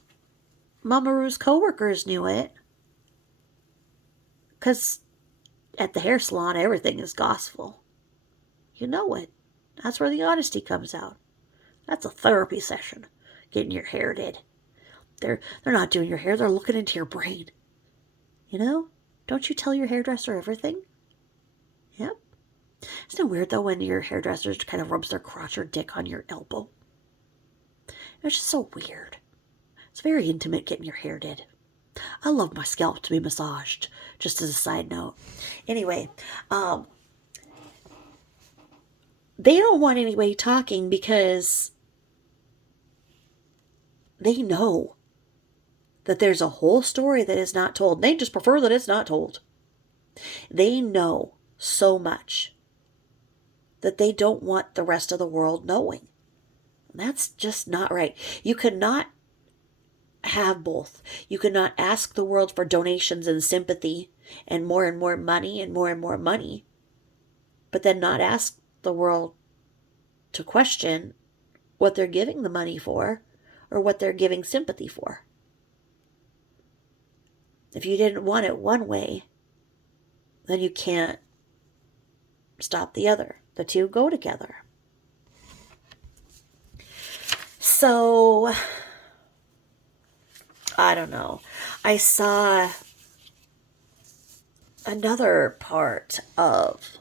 Mamaru's coworkers knew it? Because at the hair salon, everything is gospel. You know it. That's where the honesty comes out. That's a therapy session. Getting your hair did. They're not doing your hair. They're looking into your brain. You know? Don't you tell your hairdresser everything? Yep. Isn't it weird, though, when your hairdresser kind of rubs their crotch or dick on your elbow? It's just so weird. It's very intimate getting your hair did. I love my scalp to be massaged, just as a side note. Anyway, they don't want anybody talking because they know that there's a whole story that is not told. They just prefer that it's not told. They know so much that they don't want the rest of the world knowing. That's just not right. You cannot have both. You cannot ask the world for donations and sympathy and more money and more money, but then not ask the world to question what they're giving the money for or what they're giving sympathy for. If you didn't want it one way, then you can't stop the other. The two go together. So, I don't know. I saw another part of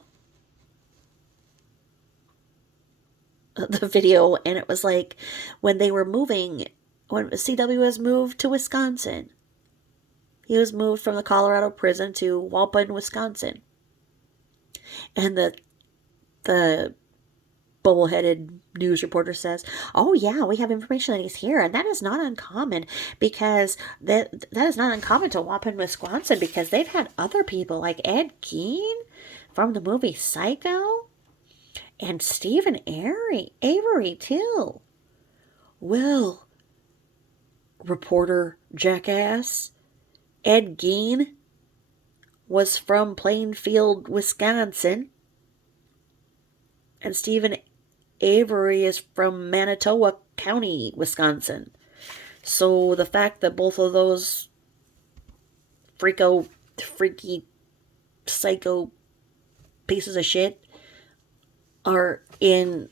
the video, and it was like when they were moving, when CW was moved to Wisconsin. He was moved from the Colorado prison to Waupun, Wisconsin. And the bubble-headed news reporter says, oh yeah, we have information that he's here, and that is not uncommon because that is not uncommon to Waupun, Wisconsin, because they've had other people like Ed Gein from the movie Psycho and Stephen Avery too. Well, reporter jackass, Ed Gein was from Plainfield, Wisconsin, and Stephen Avery is from Manitowoc County, Wisconsin. So the fact that both of those freaky, psycho pieces of shit are in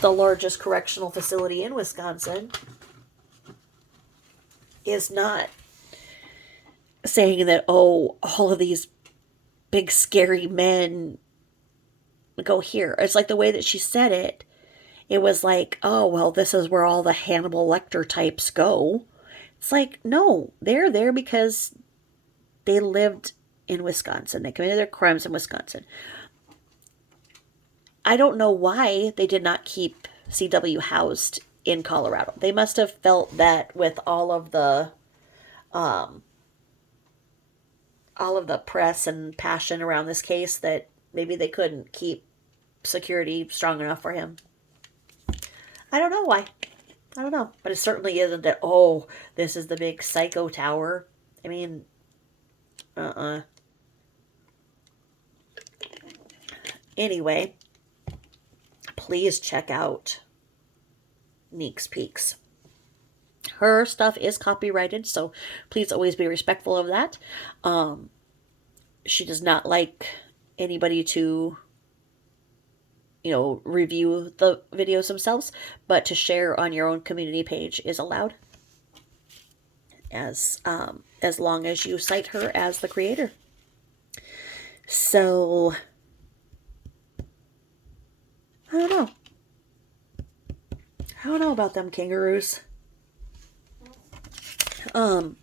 the largest correctional facility in Wisconsin is not saying that, oh, all of these big scary men go here. It's like the way that she said it. It was like, oh, well, this is where all the Hannibal Lecter types go. It's like, no, they're there because they lived in Wisconsin. They committed their crimes in Wisconsin. I don't know why they did not keep CW housed in Colorado. They must have felt that with all of the press and passion around this case that maybe they couldn't keep security strong enough for him. I don't know why. I don't know. But it certainly isn't that, oh, this is the big psycho tower. I mean, Anyway, please check out Neek's Peaks. Her stuff is copyrighted, so please always be respectful of that. She does not like anybody to, review the videos themselves, but to share on your own community page is allowed, as long as you cite her as the creator. So I don't know. I don't know about them kangaroos. The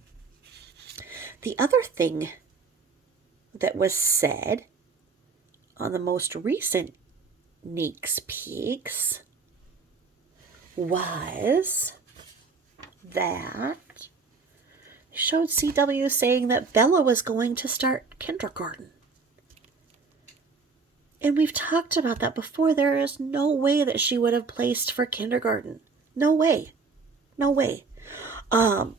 other thing that was said on the most recent Sneaks Peeks was that they showed CW saying that Bella was going to start kindergarten. And we've talked about that before. There is no way that she would have placed for kindergarten. No way. No way. And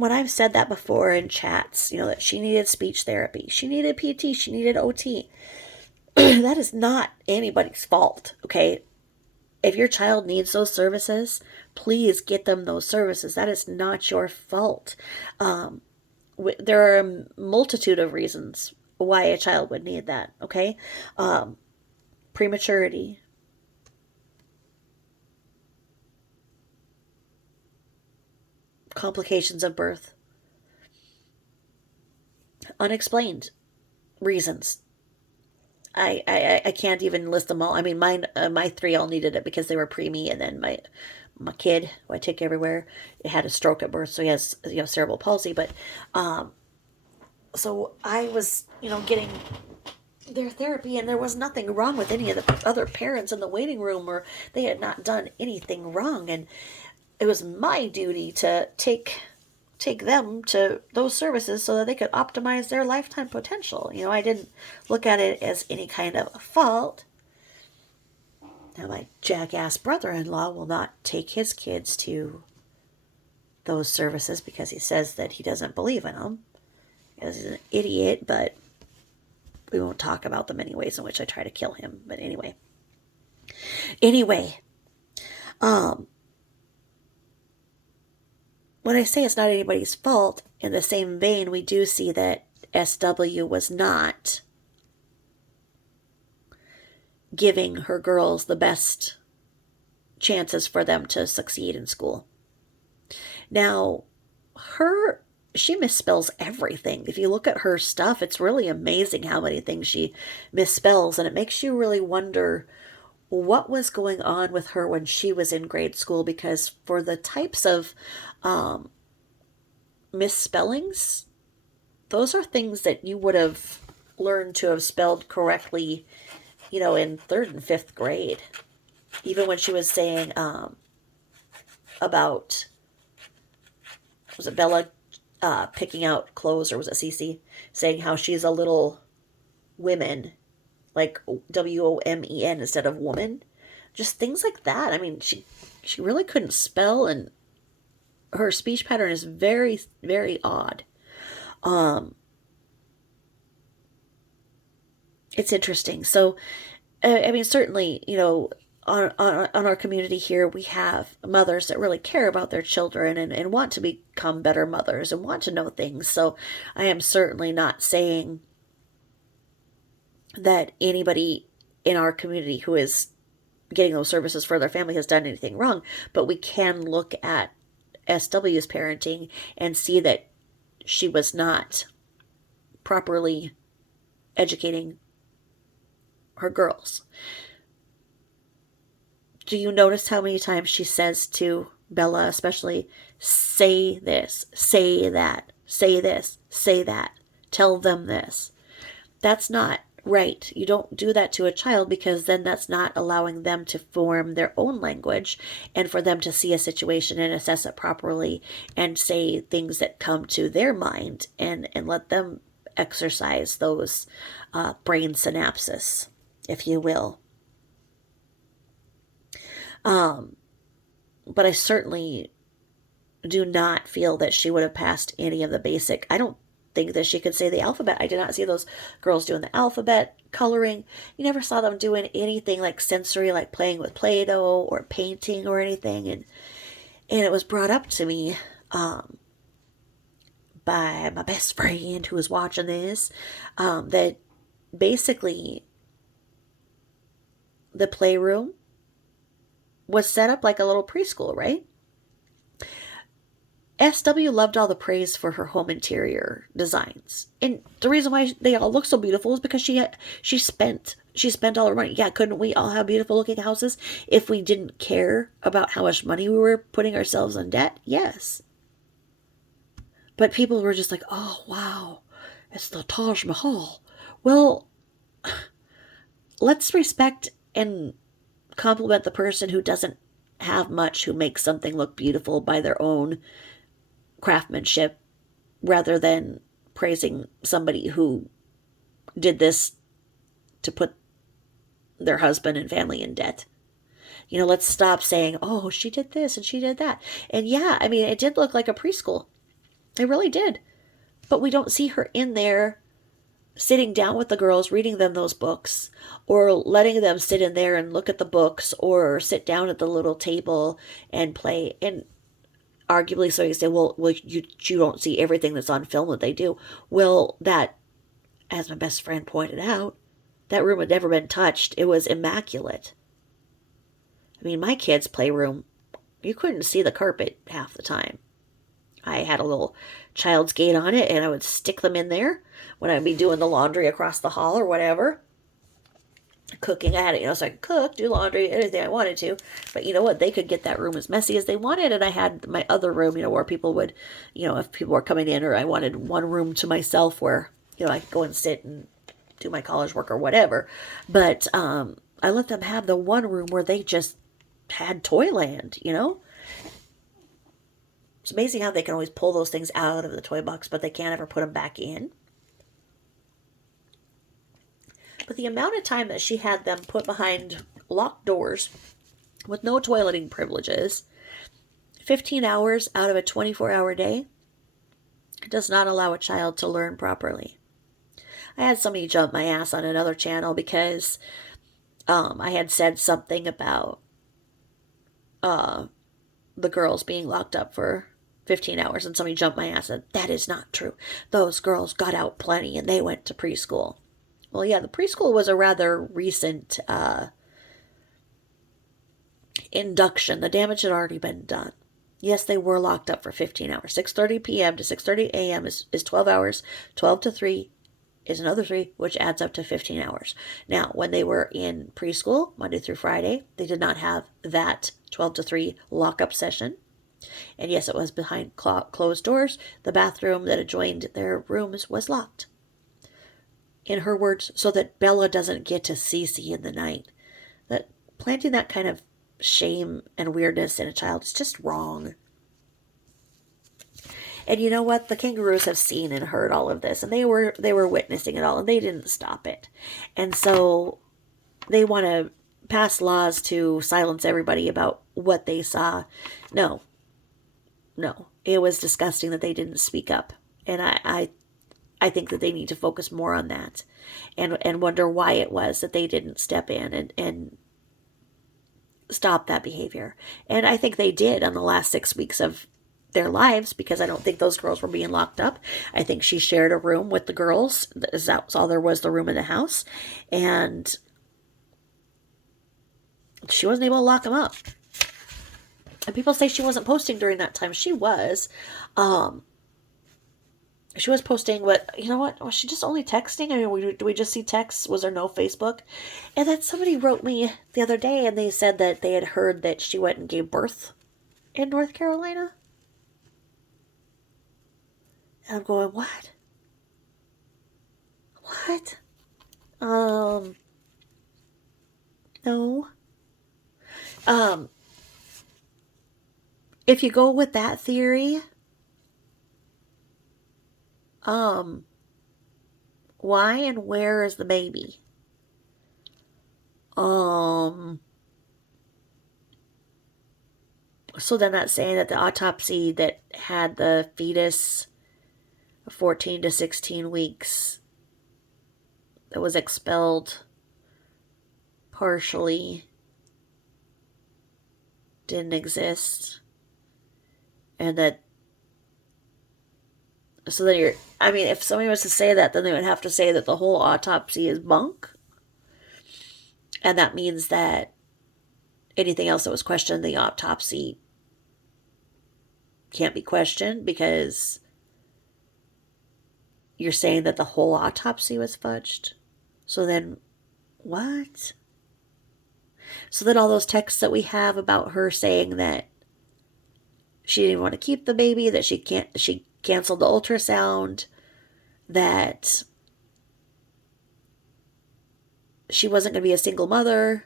when I've said that before in chats, that she needed speech therapy, she needed PT, she needed OT, that is not anybody's fault, okay? If your child needs those services, please get them those services. That is not your fault. There are a multitude of reasons why a child would need that, okay? Prematurity, complications of birth, unexplained reasons. I can't even list them all. I mean, my three all needed it because they were preemie, and then my kid, who I take everywhere, had a stroke at birth, so he has cerebral palsy. But so I was getting their therapy, and there was nothing wrong with any of the other parents in the waiting room, or they had not done anything wrong, and it was my duty to take them to those services so that they could optimize their lifetime potential. I didn't look at it as any kind of a fault. Now, my jackass brother-in-law will not take his kids to those services because he says that he doesn't believe in them. He's an idiot, but we won't talk about them in ways in which I try to kill him. But anyway, when I say it's not anybody's fault, in the same vein, we do see that SW was not giving her girls the best chances for them to succeed in school. Now, she misspells everything. If you look at her stuff, it's really amazing how many things she misspells, and it makes you really wonder what was going on with her when she was in grade school, because for the types of misspellings, those are things that you would have learned to have spelled correctly, in 3rd and 5th grade. Even when she was saying about, was it Bella picking out clothes, or was it Cece saying how she's a little women, like WOMEN instead of woman, just things like that. I mean, she really couldn't spell, and her speech pattern is very, very odd. It's interesting. So, I mean, certainly, on our community here, we have mothers that really care about their children and want to become better mothers and want to know things. So I am certainly not saying that anybody in our community who is getting those services for their family has done anything wrong, but we can look at SW's parenting and see that she was not properly educating her girls. Do you notice how many times she says to Bella, especially, say this, say that, say this, say that, tell them this? That's not right. You don't do that to a child, because then that's not allowing them to form their own language and for them to see a situation and assess it properly and say things that come to their mind and let them exercise those brain synapses, if you will. But I certainly do not feel that she would have passed any of the basic. I don't think that she could say the alphabet. I did not see those girls doing the alphabet, coloring. You never saw them doing anything like sensory, like playing with Play-Doh or painting or anything. And it was brought up to me by my best friend who was watching this, that basically the playroom was set up like a little preschool, right? SW loved all the praise for her home interior designs. And the reason why they all look so beautiful is because she spent all her money. Yeah, couldn't we all have beautiful looking houses if we didn't care about how much money we were putting ourselves in debt? Yes. But people were just like, "Oh, wow. It's the Taj Mahal." Well, let's respect and compliment the person who doesn't have much, who makes something look beautiful by their own craftsmanship, rather than praising somebody who did this to put their husband and family in debt. Let's stop saying, "Oh, she did this and she did that." And yeah, I mean, it did look like a preschool. It really did. But we don't see her in there sitting down with the girls, reading them those books, or letting them sit in there and look at the books, or sit down at the little table and play. And arguably, so you say, well, you don't see everything that's on film that they do. Well, that, as my best friend pointed out, that room had never been touched. It was immaculate. I mean, my kids' playroom, you couldn't see the carpet half the time. I had a little child's gate on it, and I would stick them in there when I'd be doing the laundry across the hall or whatever. Cooking, I had it, so I could cook, do laundry, anything I wanted to. But you know what? They could get that room as messy as they wanted, and I had my other room, where people would, if people were coming in, or I wanted one room to myself where, I could go and sit and do my college work or whatever. But I let them have the one room where they just had toyland, It's amazing how they can always pull those things out of the toy box, but they can't ever put them back in. But the amount of time that she had them put behind locked doors with no toileting privileges, 15 hours out of a 24-hour day, does not allow a child to learn properly. I had somebody jump my ass on another channel because I had said something about the girls being locked up for 15 hours, and somebody jumped my ass and said, "That is not true. Those girls got out plenty and they went to preschool." Well, yeah, the preschool was a rather recent induction. The damage had already been done. Yes, they were locked up for 15 hours. 6:30 p.m. to 6:30 a.m. is 12 hours. 12 to 3 is another 3, which adds up to 15 hours. Now, when they were in preschool, Monday through Friday, they did not have that 12 to 3 lockup session. And yes, it was behind closed doors. The bathroom that adjoined their rooms was locked. In her words, so that Bella doesn't get to see in the night. That planting that kind of shame and weirdness in a child is just wrong. And you know what? The kangaroos have seen and heard all of this, and they were witnessing it all, and they didn't stop it. And so they want to pass laws to silence everybody about what they saw. No. It was disgusting that they didn't speak up. And I think that they need to focus more on that, and wonder why it was that they didn't step in and stop that behavior. And I think they did on the last 6 weeks of their lives, because I don't think those girls were being locked up. I think she shared a room with the girls. That's all there was, the room in the house. And she wasn't able to lock them up. And people say she wasn't posting during that time. She was. She was posting, but you know what? Was she just only texting? I mean, do we just see texts? Was there no Facebook? And then somebody wrote me the other day, and they said that they had heard that she went and gave birth in North Carolina. And I'm going, what? What? No. If you go with that theory, why and where is the baby? So then that's saying that the autopsy that had the fetus 14 to 16 weeks that was expelled partially didn't exist. And that, so that you're, I mean, if somebody was to say that, then they would have to say that the whole autopsy is bunk. And that means that anything else that was questioned in the autopsy can't be questioned, because you're saying that the whole autopsy was fudged. So then, what? So then all those texts that we have about her saying that she didn't want to keep the baby, that she canceled the ultrasound, that she wasn't going to be a single mother,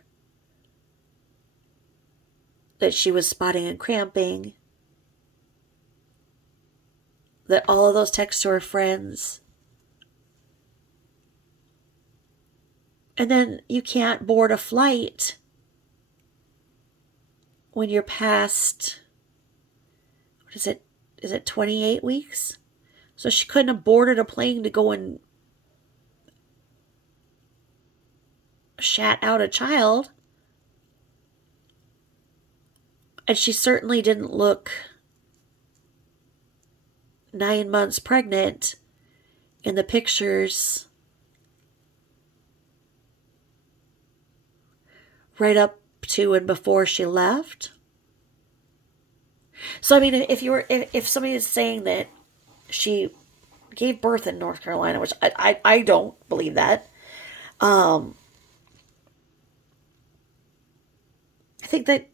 that she was spotting and cramping, that all of those texts to her friends. And then you can't board a flight when you're past, what is it 28 weeks? So she couldn't have boarded a plane to go and shat out a child. And she certainly didn't look 9 months pregnant in the pictures right up to and before she left. So I mean, if somebody is saying that she gave birth in North Carolina, which I don't believe that, I think that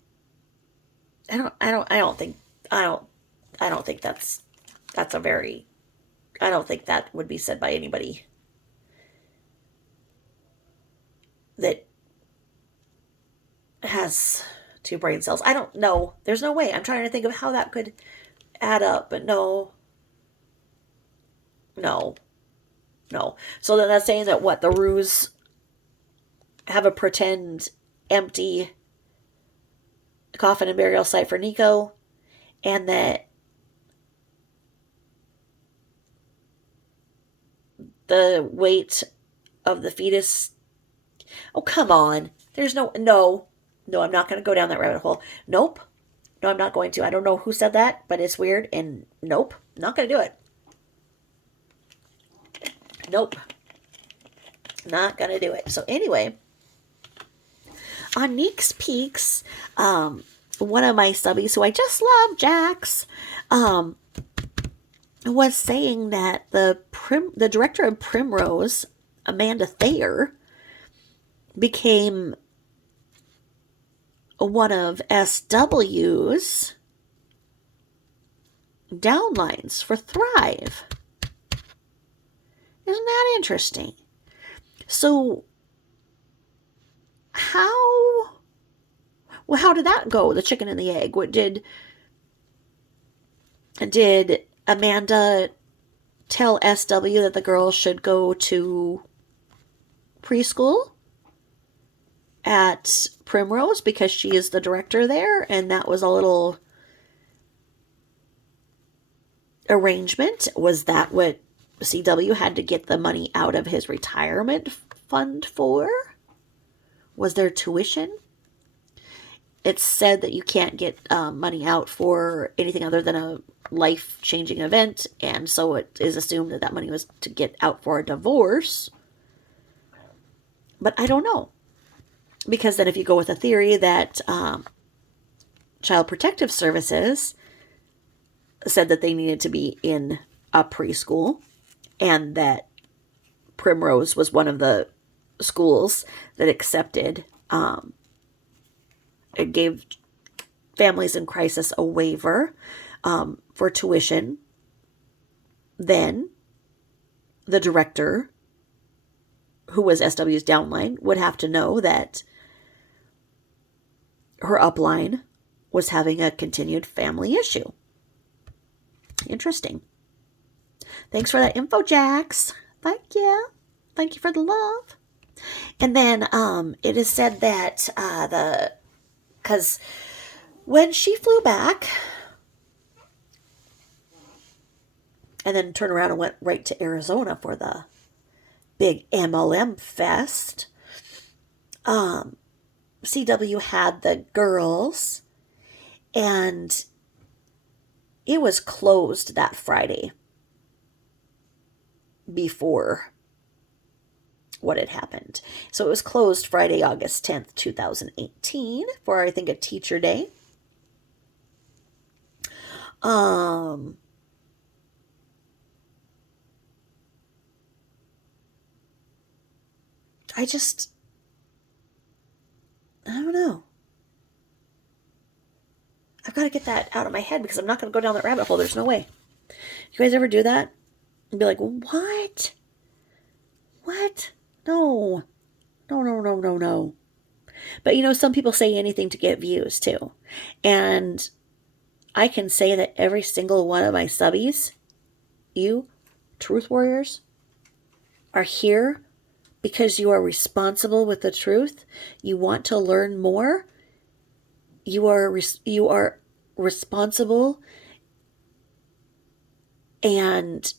I don't think that's a very, I don't think that would be said by anybody that has 2 brain cells. I don't know. There's no way. I'm trying to think of how that could add up, but no. So then that's saying that what, the Roos have a pretend empty coffin and burial site for Nico, and that the weight of the fetus, oh come on, there's no, I'm not going to go down that rabbit hole. Nope. No, I'm not going to. I don't know who said that, but it's weird, and nope, not going to do it. Nope. Not going to do it. So anyway, on Neek's Peaks, one of my subbies, who I just love, Jax, was saying that the director of Primrose, Amanda Thayer, became one of SW's downlines for Thrive. Isn't that interesting? So how did that go? The chicken and the egg. What did Amanda tell SW that the girls should go to preschool at Primrose because she is the director there, and that was a little arrangement? Was that what CW had to get the money out of his retirement fund for? Was there tuition? It's said that you can't get money out for anything other than a life-changing event, and so it is assumed that money was to get out for a divorce. But I don't know. Because then if you go with the theory that Child Protective Services said that they needed to be in a preschool, and that Primrose was one of the schools that accepted, it gave families in crisis a waiver for tuition, then the director, who was SW's downline, would have to know that her upline was having a continued family issue. Interesting. Thanks for that info, Jax. Thank you. Thank you for the love. And then it is said that because when she flew back, and then turned around and went right to Arizona for the big MLM fest. CW had the girls, and it was closed that Friday before what had happened. So it was closed Friday, August 10th, 2018 for, I think, a teacher day. I don't know. I've got to get that out of my head because I'm not going to go down that rabbit hole. There's no way. You guys ever do that? And be like, what? What? No. No. But some people say anything to get views too. And I can say that every single one of my subbies, you, truth warriors, are here because you are responsible with the truth. You want to learn more. You are responsible and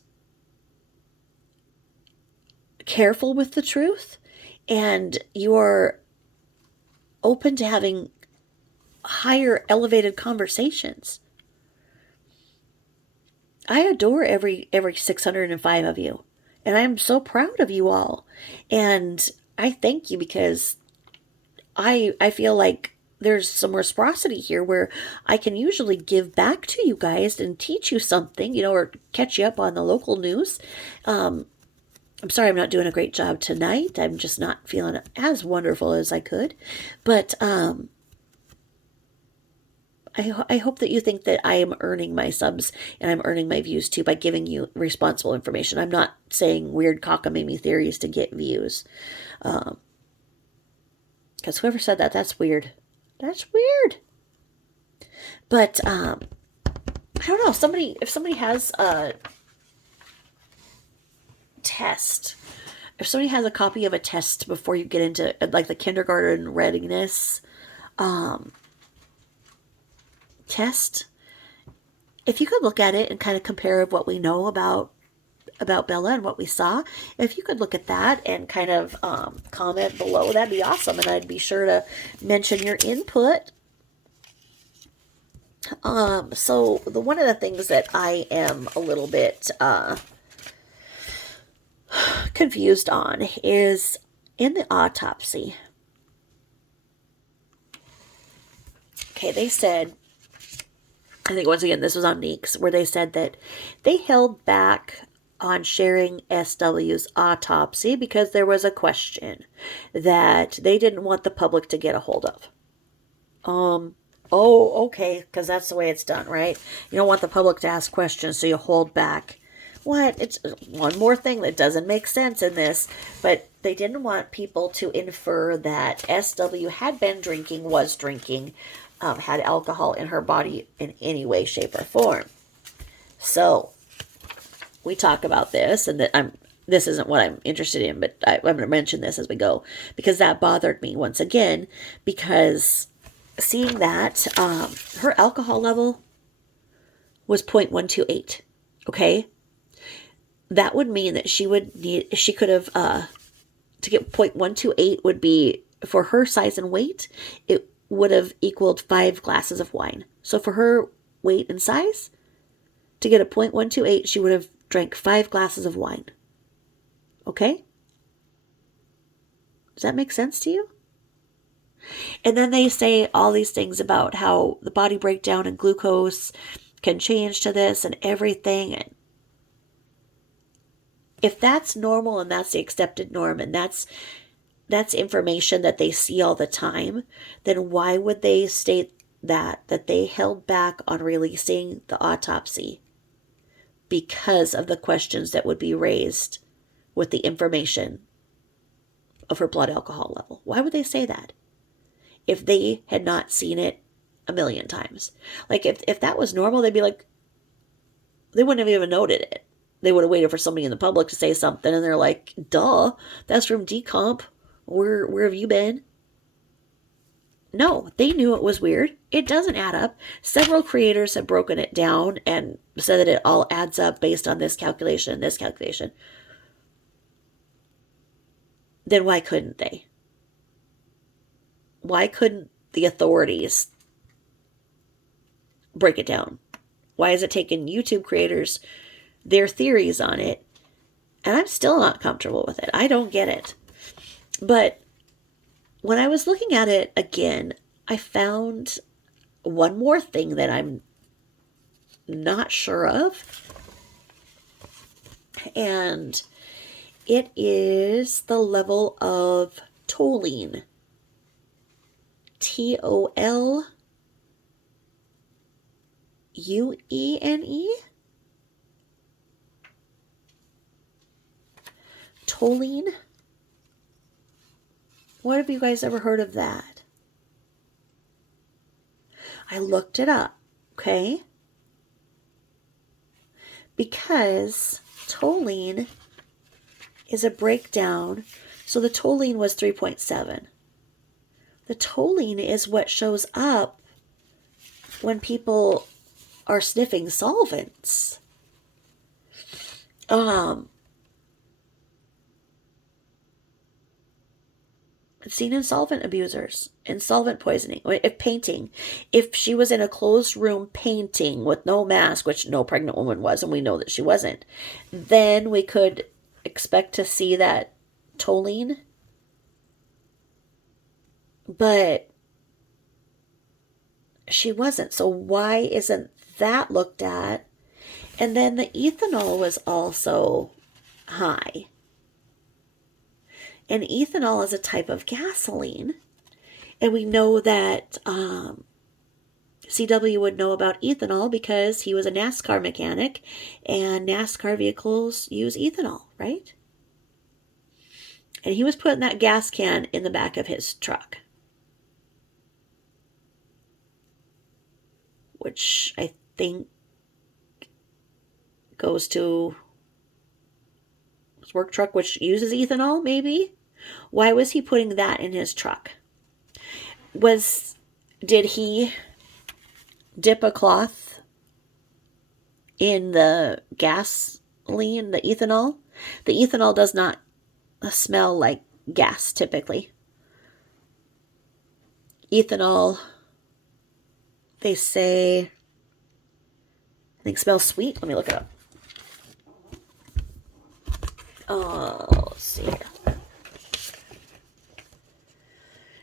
careful with the truth, and you are open to having higher elevated conversations. I adore every 605 of you, and I'm so proud of you all, and I thank you because I feel like there's some reciprocity here where I can usually give back to you guys and teach you something, or catch you up on the local news. I'm sorry I'm not doing a great job tonight. I'm just not feeling as wonderful as I could. But I hope that you think that I am earning my subs and I'm earning my views too by giving you responsible information. I'm not saying weird cockamamie theories to get views. Because whoever said that, that's weird. That's weird. But I don't know. If somebody has a test, if somebody has a copy of a test before you get into like the kindergarten readiness test, if you could look at it and kind of compare what we know about Bella and what we saw, if you could look at that and kind of comment below, that'd be awesome, and I'd be sure to mention your input. So one of the things that I am a little bit confused on is in the autopsy. Okay, they said, I think once again this was on Neeks, where they said that they held back on sharing SW's autopsy because there was a question that they didn't want the public to get a hold of. Oh, okay, because that's the way it's done, right? You don't want the public to ask questions, so you hold back. What? It's one more thing that doesn't make sense in this, but they didn't want people to infer that SW had been drinking, was drinking, had alcohol in her body in any way, shape, or form. So we talk about this, and this isn't what I'm interested in, but I'm going to mention this as we go, because that bothered me once again, because seeing that her alcohol level was 0.128, okay? That would mean that she could have, to get 0.128 would be, for her size and weight, it would have equaled 5 glasses of wine. So for her weight and size, to get a 0.128, she would have drank 5 glasses of wine. Okay? Does that make sense to you? And then they say all these things about how the body breakdown and glucose can change to this and everything. And if that's normal and that's the accepted norm and that's information that they see all the time, then why would they state that they held back on releasing the autopsy? Because of the questions that would be raised with the information of her blood alcohol level. Why would they say that if they had not seen it a million times? Like, if that was normal, they'd be like, they wouldn't have even noted it. They would have waited for somebody in the public to say something, and they're like, duh, that's from decomp. Where have you been? No, they knew it was weird. It doesn't add up. Several creators have broken it down and said that it all adds up based on this calculation and this calculation. Then why couldn't they? Why couldn't the authorities break it down? Why is it taking YouTube creators, their theories on it, and I'm still not comfortable with it? I don't get it. But when I was looking at it again, I found one more thing that I'm not sure of. And it is the level of toluene. Toluene. Toluene. What have you guys ever heard of that? I looked it up, okay? Because toluene is a breakdown. So the toluene was 3.7. The toluene is what shows up when people are sniffing solvents. I've seen in solvent abusers, in solvent poisoning, if painting. If she was in a closed room painting with no mask, which no pregnant woman was, and we know that she wasn't, then we could expect to see that toluene. But she wasn't. So why isn't that looked at? And then the ethanol was also high. And ethanol is a type of gasoline. And we know that CW would know about ethanol because he was a NASCAR mechanic. And NASCAR vehicles use ethanol, right? And he was putting that gas can in the back of his truck. Which I think goes to his work truck, which uses ethanol, maybe. Why was he putting that in his truck? Did he dip a cloth in the gasoline, the ethanol? The ethanol does not smell like gas, typically. Ethanol, they say, I think smells sweet. Let me look it up. Let's see here.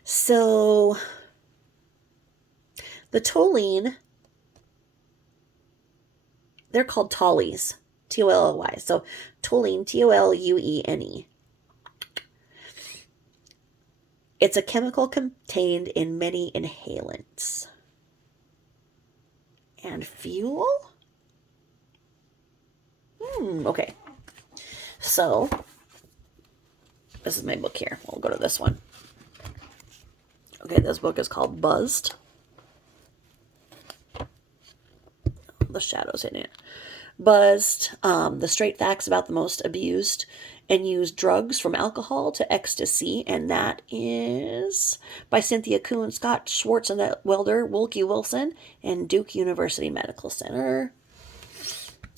So, the toluene, they're called tollies. T-O-L-L-Y. So, toluene, T-O-L-U-E-N-E. It's a chemical contained in many inhalants. And fuel? Okay. So, this is my book here. We'll go to this one. Okay, this book is called Buzzed. The shadows in it. Buzzed, the straight facts about the most abused and used drugs from alcohol to ecstasy. And that is by Cynthia Kuhn, Scott Schwarzenwelder, Wilkie Wilson, and Duke University Medical Center.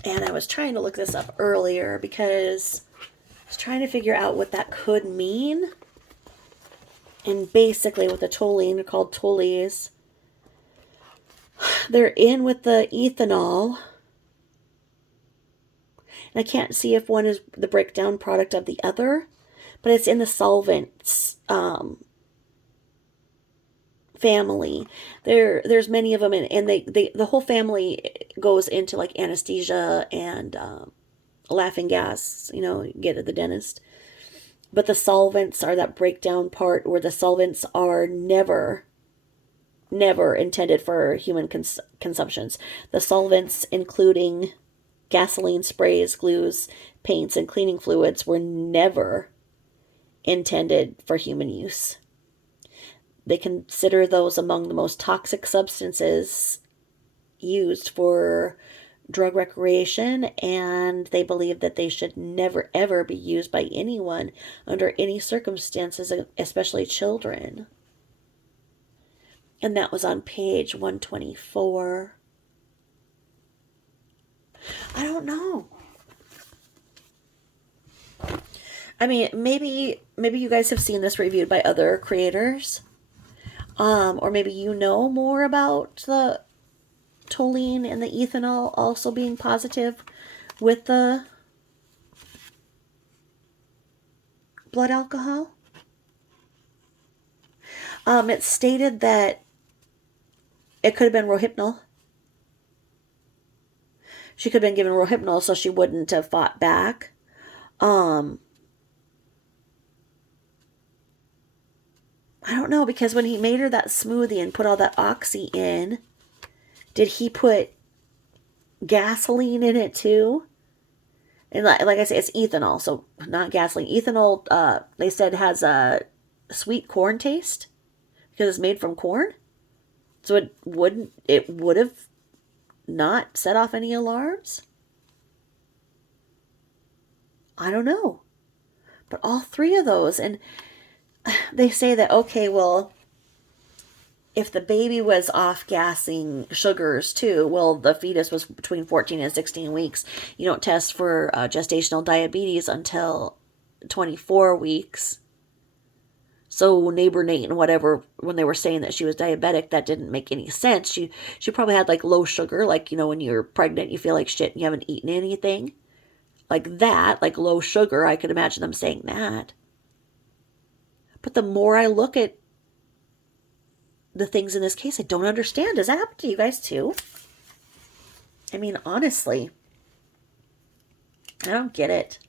And I was trying to look this up earlier because I was trying to figure out what that could mean. And basically with the toluene, they're called tollies. They're in with the ethanol. And I can't see if one is the breakdown product of the other, but it's in the solvents family. There's many of them, and the whole family goes into like anesthesia and laughing gas, get at the dentist. But the solvents are that breakdown part where the solvents are never intended for human consumptions. The solvents, including gasoline, sprays, glues, paints, and cleaning fluids, were never intended for human use. They consider those among the most toxic substances used for drug recreation, and they believe that they should never ever be used by anyone under any circumstances, especially children. And that was on page 124. I don't know. I mean, maybe you guys have seen this reviewed by other creators. Or maybe you know more about the toluene and the ethanol also being positive with the blood alcohol. It stated that it could have been Rohypnol. She could have been given Rohypnol so she wouldn't have fought back. I don't know, because when he made her that smoothie and put all that oxy in, did he put gasoline in it too? And like I say, it's ethanol, so not gasoline. Ethanol, they said, has a sweet corn taste because it's made from corn. So it would have not set off any alarms? I don't know. But all three of those, and they say that, okay, well, if the baby was off gassing sugars too, well, the fetus was between 14 and 16 weeks. You don't test for gestational diabetes until 24 weeks. So neighbor Nate and whatever, when they were saying that she was diabetic, that didn't make any sense. She probably had like low sugar, like, you know, when you're pregnant, you feel like shit and you haven't eaten anything. Like that, like low sugar, I could imagine them saying that. But the more I look at the things in this case, I don't understand. Does that happen to you guys too? I mean, honestly, I don't get it.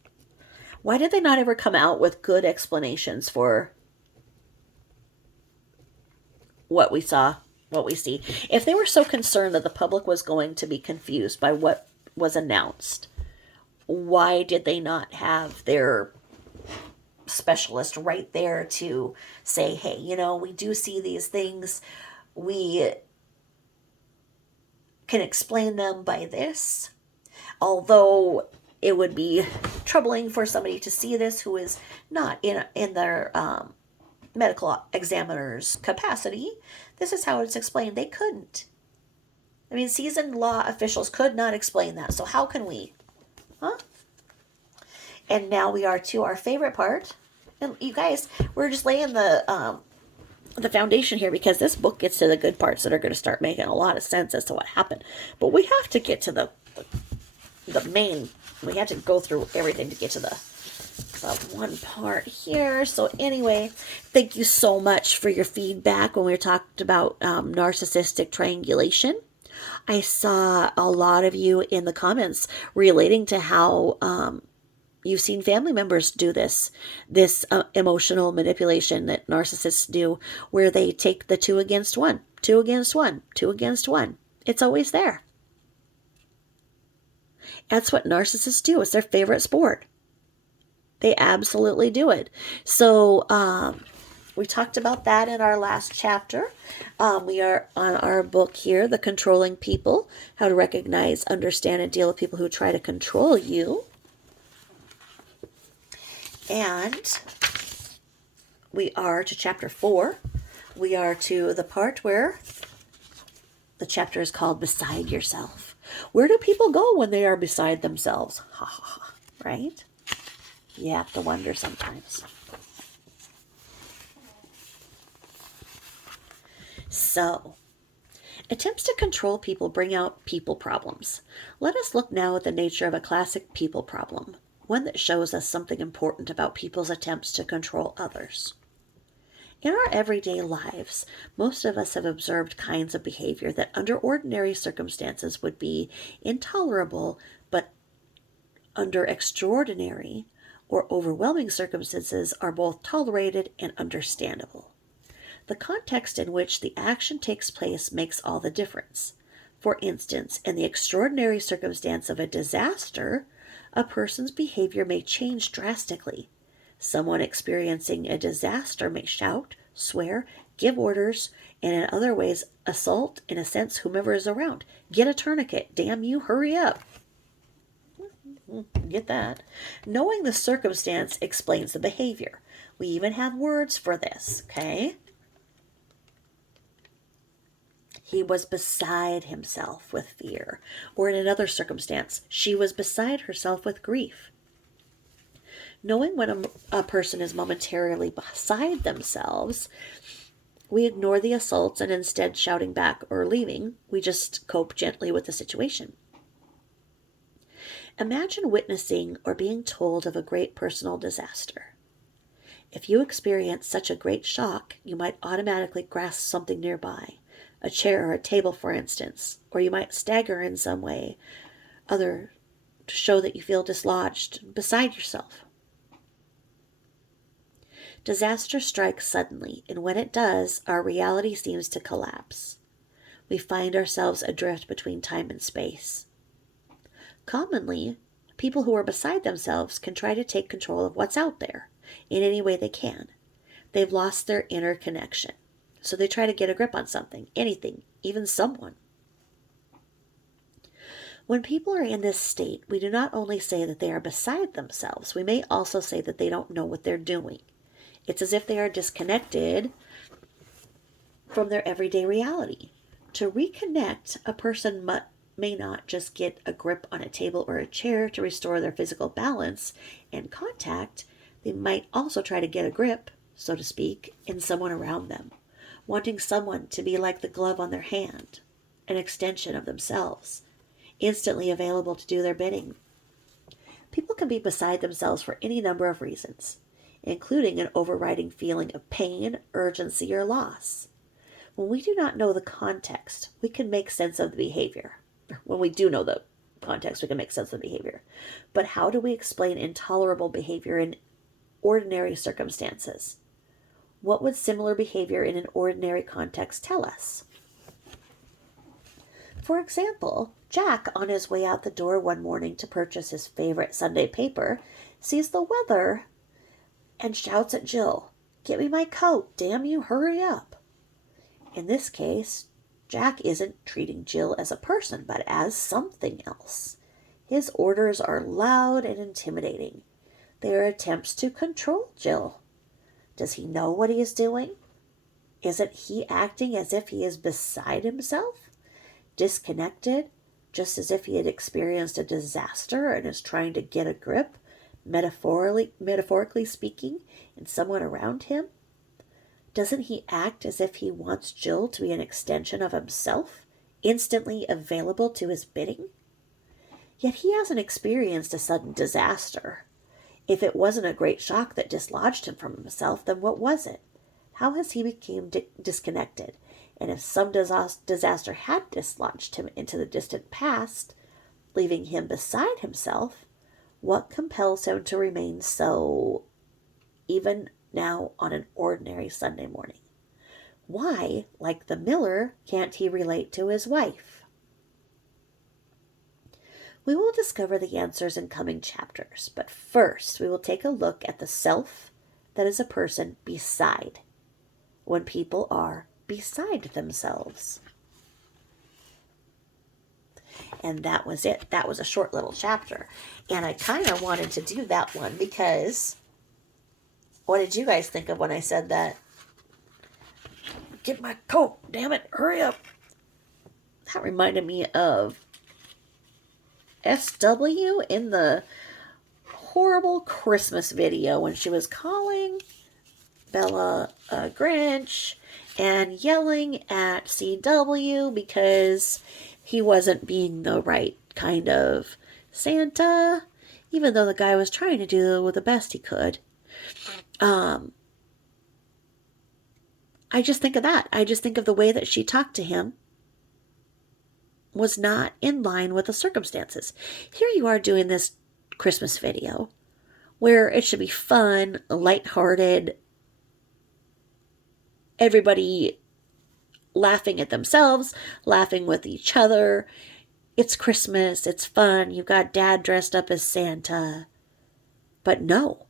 Why did they not ever come out with good explanations for what we saw, what we see? If they were so concerned that the public was going to be confused by what was announced, why did they not have their specialist right there to say, hey, you know, we do see these things. We can explain them by this. Although it would be troubling for somebody to see this who is not in their medical examiner's capacity. This is how it's explained. They couldn't. I mean, seasoned law officials could not explain that. So how can we? Huh? And now we are to our favorite part. And you guys, we're just laying the foundation here, because this book gets to the good parts that are going to start making a lot of sense as to what happened. But we have to get to the main. We have to go through everything to get to the one part here. So anyway, thank you so much for your feedback when we talked about narcissistic triangulation. I saw a lot of you in the comments relating to how you've seen family members do this emotional manipulation that narcissists do, where they take the 2 against 1, 2 against 1, 2 against 1. It's always there. That's what narcissists do. It's their favorite sport. They absolutely do it. So we talked about that in our last chapter. We are on our book here, The Controlling People, How to Recognize, Understand, and Deal with People Who Try to Control You. And we are to chapter 4. We are to the part where the chapter is called Beside Yourself. Where do people go when they are beside themselves? Ha ha ha, right? You have to wonder sometimes. So, attempts to control people bring out people problems. Let us look now at the nature of a classic people problem, one that shows us something important about people's attempts to control others. In our everyday lives, most of us have observed kinds of behavior that under ordinary circumstances would be intolerable, but under extraordinary or overwhelming circumstances are both tolerated and understandable. The context in which the action takes place makes all the difference. For instance, in the extraordinary circumstance of a disaster, a person's behavior may change drastically. Someone experiencing a disaster may shout, swear, give orders, and in other ways assault, in a sense, whomever is around. Get a tourniquet. Damn you, hurry up. Get that. Knowing the circumstance explains the behavior. We even have words for this, okay? He was beside himself with fear. Or in another circumstance, she was beside herself with grief. Knowing when a person is momentarily beside themselves, we ignore the assaults and instead shouting back or leaving, we just cope gently with the situation. Imagine witnessing or being told of a great personal disaster. If you experience such a great shock, you might automatically grasp something nearby, a chair or a table, for instance, or you might stagger in some way other to show that you feel dislodged beside yourself. Disaster strikes suddenly, and when it does, our reality seems to collapse. We find ourselves adrift between time and space. Commonly, people who are beside themselves can try to take control of what's out there in any way they can. They've lost their inner connection, so they try to get a grip on something, anything, even someone. When people are in this state, we do not only say that they are beside themselves, we may also say that they don't know what they're doing. It's as if they are disconnected from their everyday reality. To reconnect, a person may not just get a grip on a table or a chair to restore their physical balance and contact. They might also try to get a grip, so to speak, in someone around them, wanting someone to be like the glove on their hand, an extension of themselves, instantly available to do their bidding. People can be beside themselves for any number of reasons, including an overriding feeling of pain, urgency, or loss. When we do not know the context, we can make sense of the behavior. When we do know the context, we can make sense of the behavior. But how do we explain intolerable behavior in ordinary circumstances? What would similar behavior in an ordinary context tell us? For example, Jack, on his way out the door one morning to purchase his favorite Sunday paper, sees the weather and shouts at Jill, "Get me my coat, damn you, hurry up." In this case, Jack isn't treating Jill as a person, but as something else. His orders are loud and intimidating. They are attempts to control Jill. Does he know what he is doing? Isn't he acting as if he is beside himself, disconnected, just as if he had experienced a disaster and is trying to get a grip, metaphorically speaking, in someone around him? Doesn't he act as if he wants Jill to be an extension of himself, instantly available to his bidding? Yet he hasn't experienced a sudden disaster. If it wasn't a great shock that dislodged him from himself, then what was it? How has he become disconnected? And if some disaster had dislodged him into the distant past, leaving him beside himself, what compels him to remain so, even now on an ordinary Sunday morning? Why, like the miller, can't he relate to his wife? We will discover the answers in coming chapters, but first we will take a look at the self that is a person beside, when people are beside themselves. And that was it. That was a short little chapter. And I kind of wanted to do that one because what did you guys think of when I said that? Get my coat, damn it, hurry up. That reminded me of SW in the horrible Christmas video when she was calling Bella a Grinch and yelling at CW because he wasn't being the right kind of Santa, even though the guy was trying to do the best he could. I just think of that. I just think of the way that she talked to him was not in line with the circumstances. Here you are doing this Christmas video where it should be fun, lighthearted, everybody laughing at themselves, laughing with each other. It's Christmas, it's fun, you've got Dad dressed up as Santa. But no,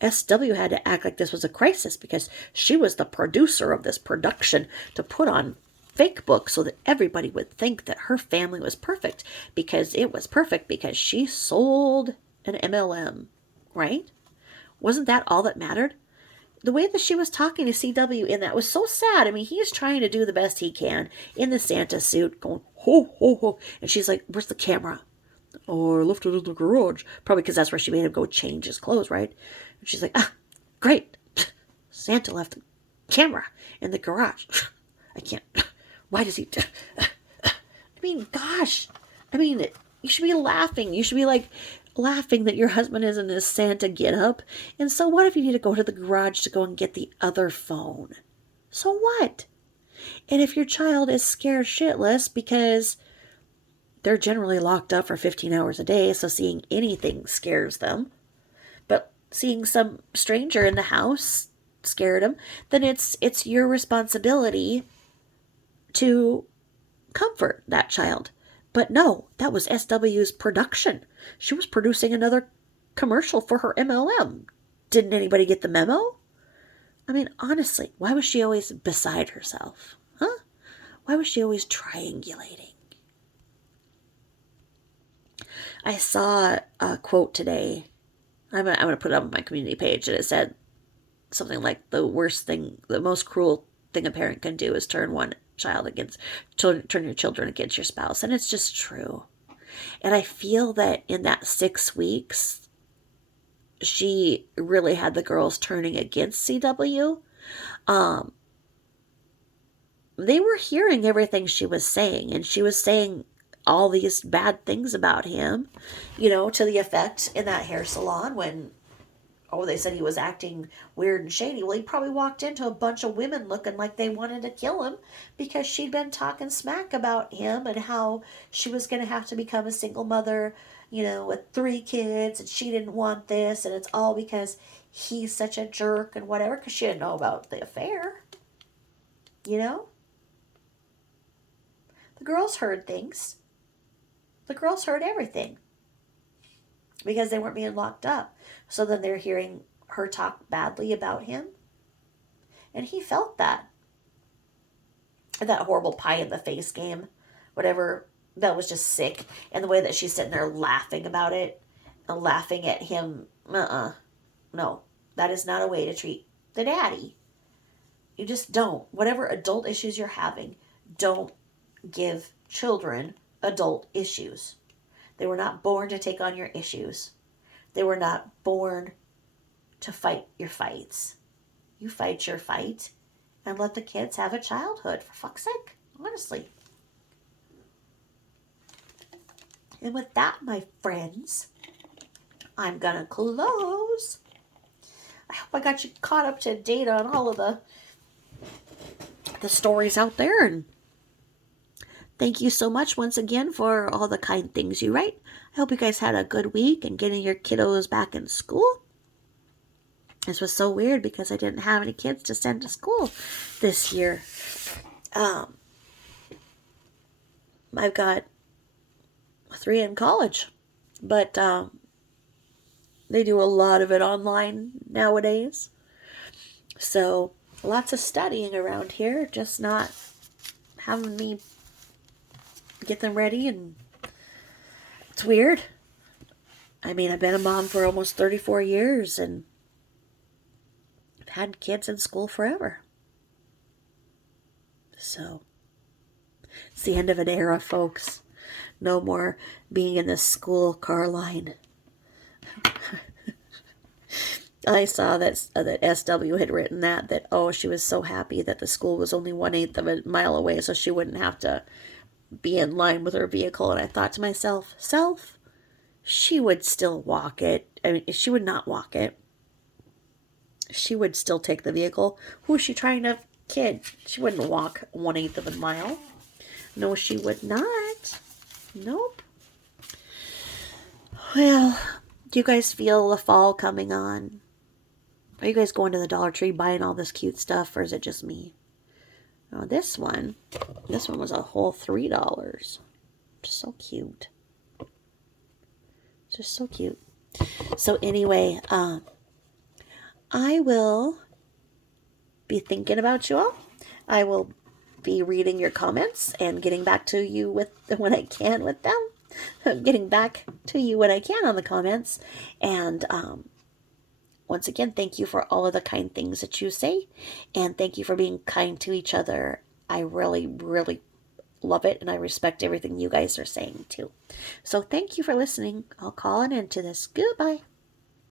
SW had to act like this was a crisis because she was the producer of this production to put on fake books so that everybody would think that her family was perfect because it was perfect because she sold an MLM, right? Wasn't that all that mattered? the way that she was talking to CW in that was so sad. I mean, he is trying to do the best he can in the Santa suit, going, ho, ho, ho. And she's like, where's the camera? Oh, I left it in the garage. Probably because that's where she made him go change his clothes, right? And she's like, ah, great. Santa left the camera in the garage. I can't. Why does he... I mean, gosh. I mean, you should be laughing. You should be like laughing that your husband is in his Santa get-up. And so what if you need to go to the garage to go and get the other phone? So what? And if your child is scared shitless because they're generally locked up for 15 hours a day, so seeing anything scares them, but seeing some stranger in the house scared them, then it's your responsibility to comfort that child. But no, that was SW's production. She was producing another commercial for her MLM. Didn't anybody get the memo? I mean, honestly, why was she always beside herself? Huh? Why was she always triangulating? I saw a quote today. I'm going to put it up on my community page, and it said something like, the most cruel thing a parent can do is turn your children against your spouse. And it's just true. And I feel that in that 6 weeks, she really had the girls turning against CW. They were hearing everything she was saying, and she was saying all these bad things about him, to the effect in that hair salon when, they said he was acting weird and shady. Well, he probably walked into a bunch of women looking like they wanted to kill him because she'd been talking smack about him and how she was going to have to become a single mother, with 3 kids, and she didn't want this, and it's all because he's such a jerk and whatever, because she didn't know about the affair. The girls heard things. The girls heard everything because they weren't being locked up. So then they're hearing her talk badly about him. And he felt that. That horrible pie in the face game. Whatever. That was just sick. And the way that she's sitting there laughing about it. And laughing at him. No. That is not a way to treat the daddy. You just don't. Whatever adult issues you're having, don't give children adult issues. They were not born to take on your issues. They were not born to fight your fights. You fight your fight and let the kids have a childhood, for fuck's sake. Honestly. And with that, my friends, I'm going to close. I hope I got you caught up to date on all of the stories out there. And thank you so much once again for all the kind things you write. I hope you guys had a good week and getting your kiddos back in school. This was so weird because I didn't have any kids to send to school this year. I've got 3 in college, but they do a lot of it online nowadays. So lots of studying around here, just not having me get them ready, and it's weird. I mean, I've been a mom for almost 34 years, and I've had kids in school forever. So, it's the end of an era, folks. No more being in the school car line. I saw that SW had written that she was so happy that the school was only 1/8 of a mile away, so she wouldn't have to be in line with her vehicle. And I thought to myself, she would still walk it. I mean, she would not walk it. She would still take the vehicle. Who is she trying to kid? She wouldn't walk 1/8 of a mile. No, she would not. Nope. Well, do you guys feel the fall coming on? Are you guys going to the Dollar Tree buying all this cute stuff, or is it just me? Oh, this one was a whole $3. So cute. Just so cute. So anyway, I will be thinking about you all. I will be reading your comments and getting back to you when I can with them. Getting back to you when I can on the comments. And once again, thank you for all of the kind things that you say, and thank you for being kind to each other. I really, really love it, and I respect everything you guys are saying too. So thank you for listening. I'll call an end to this. Goodbye.